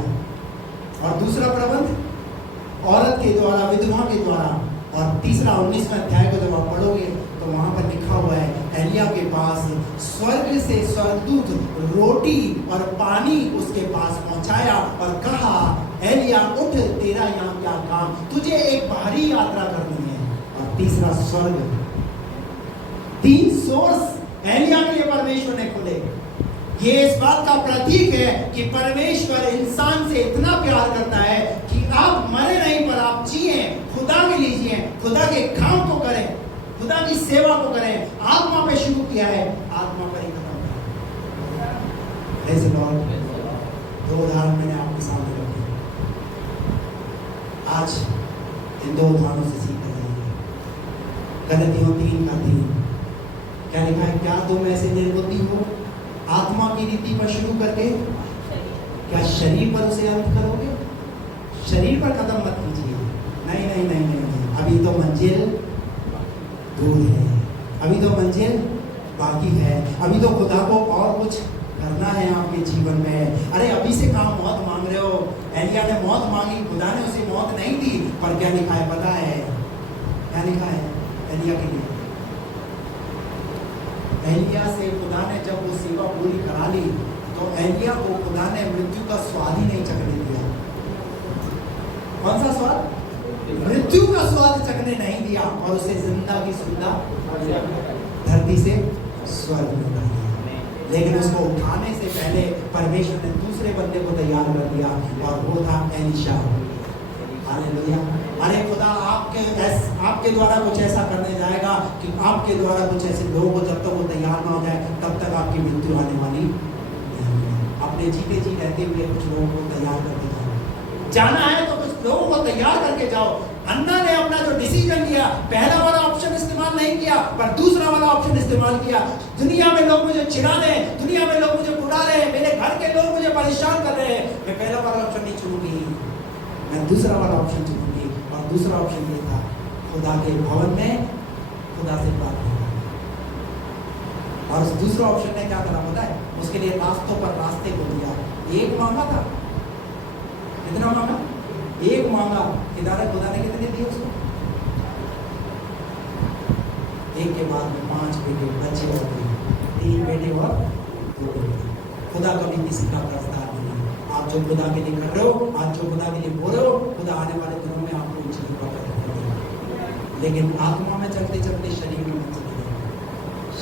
और दूसरा प्रबंध औरत के द्वारा, विधवा के द्वारा, और तीसरा 19वें अध्याय को जब आप पढ़ोगे तो वहां पर लिखा हुआ है एलिया के पास स्वर्ग से स्वर्गदूत रोटी और पानी उसके पास पहुंचाया और कहा, एलिया उठ, तेरा यहाँ क्या काम, तुझे एक बाहरी यात्रा करनी है। और तीसरा स्वर्ग। 3 सोर्स एलिया के लिए परमेश्वर ने खोले। ये इस बात का प्रतीक है कि परमेश्वर इंसान से इतना प्यार करता है कि आप मरे नहीं, पर आप जिए, खुदा के लिए जिए, खुदा के काम को करें, खुदा की सेवा को करें। आत्मा पे शुरू किया है, आत्मा पर ही खत्म करें। Praise the Lord. 2 उदाहरण मैंने आपके सामने रखे, आज इन 2 उदाहरणों से सीख जाइए। गलतियों 3:3 क्या लिखा है? क्या तुम ऐसे निर्बुद्धि हो, आत्मा की रीति पर शुरू करके क्या शरीर पर उसे अंत करोगे? शरीर पर कदम मत कीजिए। नहीं नहीं नहीं नहीं, नहीं। अभी तो मंजिल दूर है, अभी तो मंजिल बाकी है, अभी तो खुदा को और कुछ करना है आपके जीवन में। अरे अभी से कहाँ मौत मांग रहे हो? एलिया ने मौत मांगी, खुदा ने उसे मौत नहीं दी, पर क्या लिखा है पता है? क्या लिखा है एलिया के लिए? एलिया से खुदा ने जब वो सेवा पूरी करा ली तो एलिया को खुदा ने मृत्यु का स्वाद ही नहीं चखने दिया। कौन सा स्वाद? मृत्यु का स्वाद चखने नहीं दिया, और उसे जिंदा की सुविधा धरती से स्वर्ग में उठा दिया। लेकिन उसको उठाने से पहले परमेश्वर ने दूसरे बंदे को तैयार कर दिया, और वो था एलीशा। हालेलुया। अरे खुदा आपके द्वारा कुछ ऐसा करने जाएगा कि आपके द्वारा कुछ ऐसे लोगों को जब तक वो तैयार ना हो जाए तब तक आपकी मृत्यु आने वाली नहीं। अपने जीते जी रहते हुए कुछ लोगों को तैयार करके जाओ। जाना है तो कुछ लोगों को तैयार करके जाओ। अन्ना ने अपना जो डिसीजन लिया, पहला वाला ऑप्शन इस्तेमाल नहीं किया, पर दूसरा वाला ऑप्शन इस्तेमाल किया। दुनिया में लोग मुझे चिढ़ा रहे हैं, दुनिया में लोग मुझे बुला रहे हैं, मेरे घर के लोग मुझे परेशान कर रहे हैं, मैं पहला वाला ऑप्शन नहीं चुनूंगी, मैं दूसरा वाला ऑप्शन चुनूंगी। और दूसरा ऑप्शन ये था, खुदा के भवन में खुदा से बात करना। और उस दूसरा ऑप्शन ने क्या करा पता है? उसके लिए रास्तों पर रास्ते को दिया। एक मांगा था, कितना मांगा? एक मांगा। किधर खुदा ने कितने दिए उसको? एक के बाद में 5 बेटे, बच्चे और 3 बेटे और 2 बेटे। खुदा कभी किसी का प्रस्ताव नहीं। आप जो खुदा के लिए कर रहे हो, आज जो खुदा के लिए बोल रहे हो, खुदा आने वाले दिनों में आपको उन चीजों का पता चलेगा। लेकिन आत्मा में चलते चलते शरीर में मत चलना,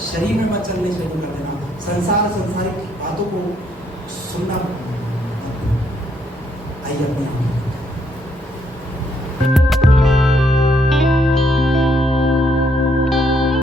शरीर में मत चलने शुरू कर देना। संसारिक बातों को सुनना। आइए अपने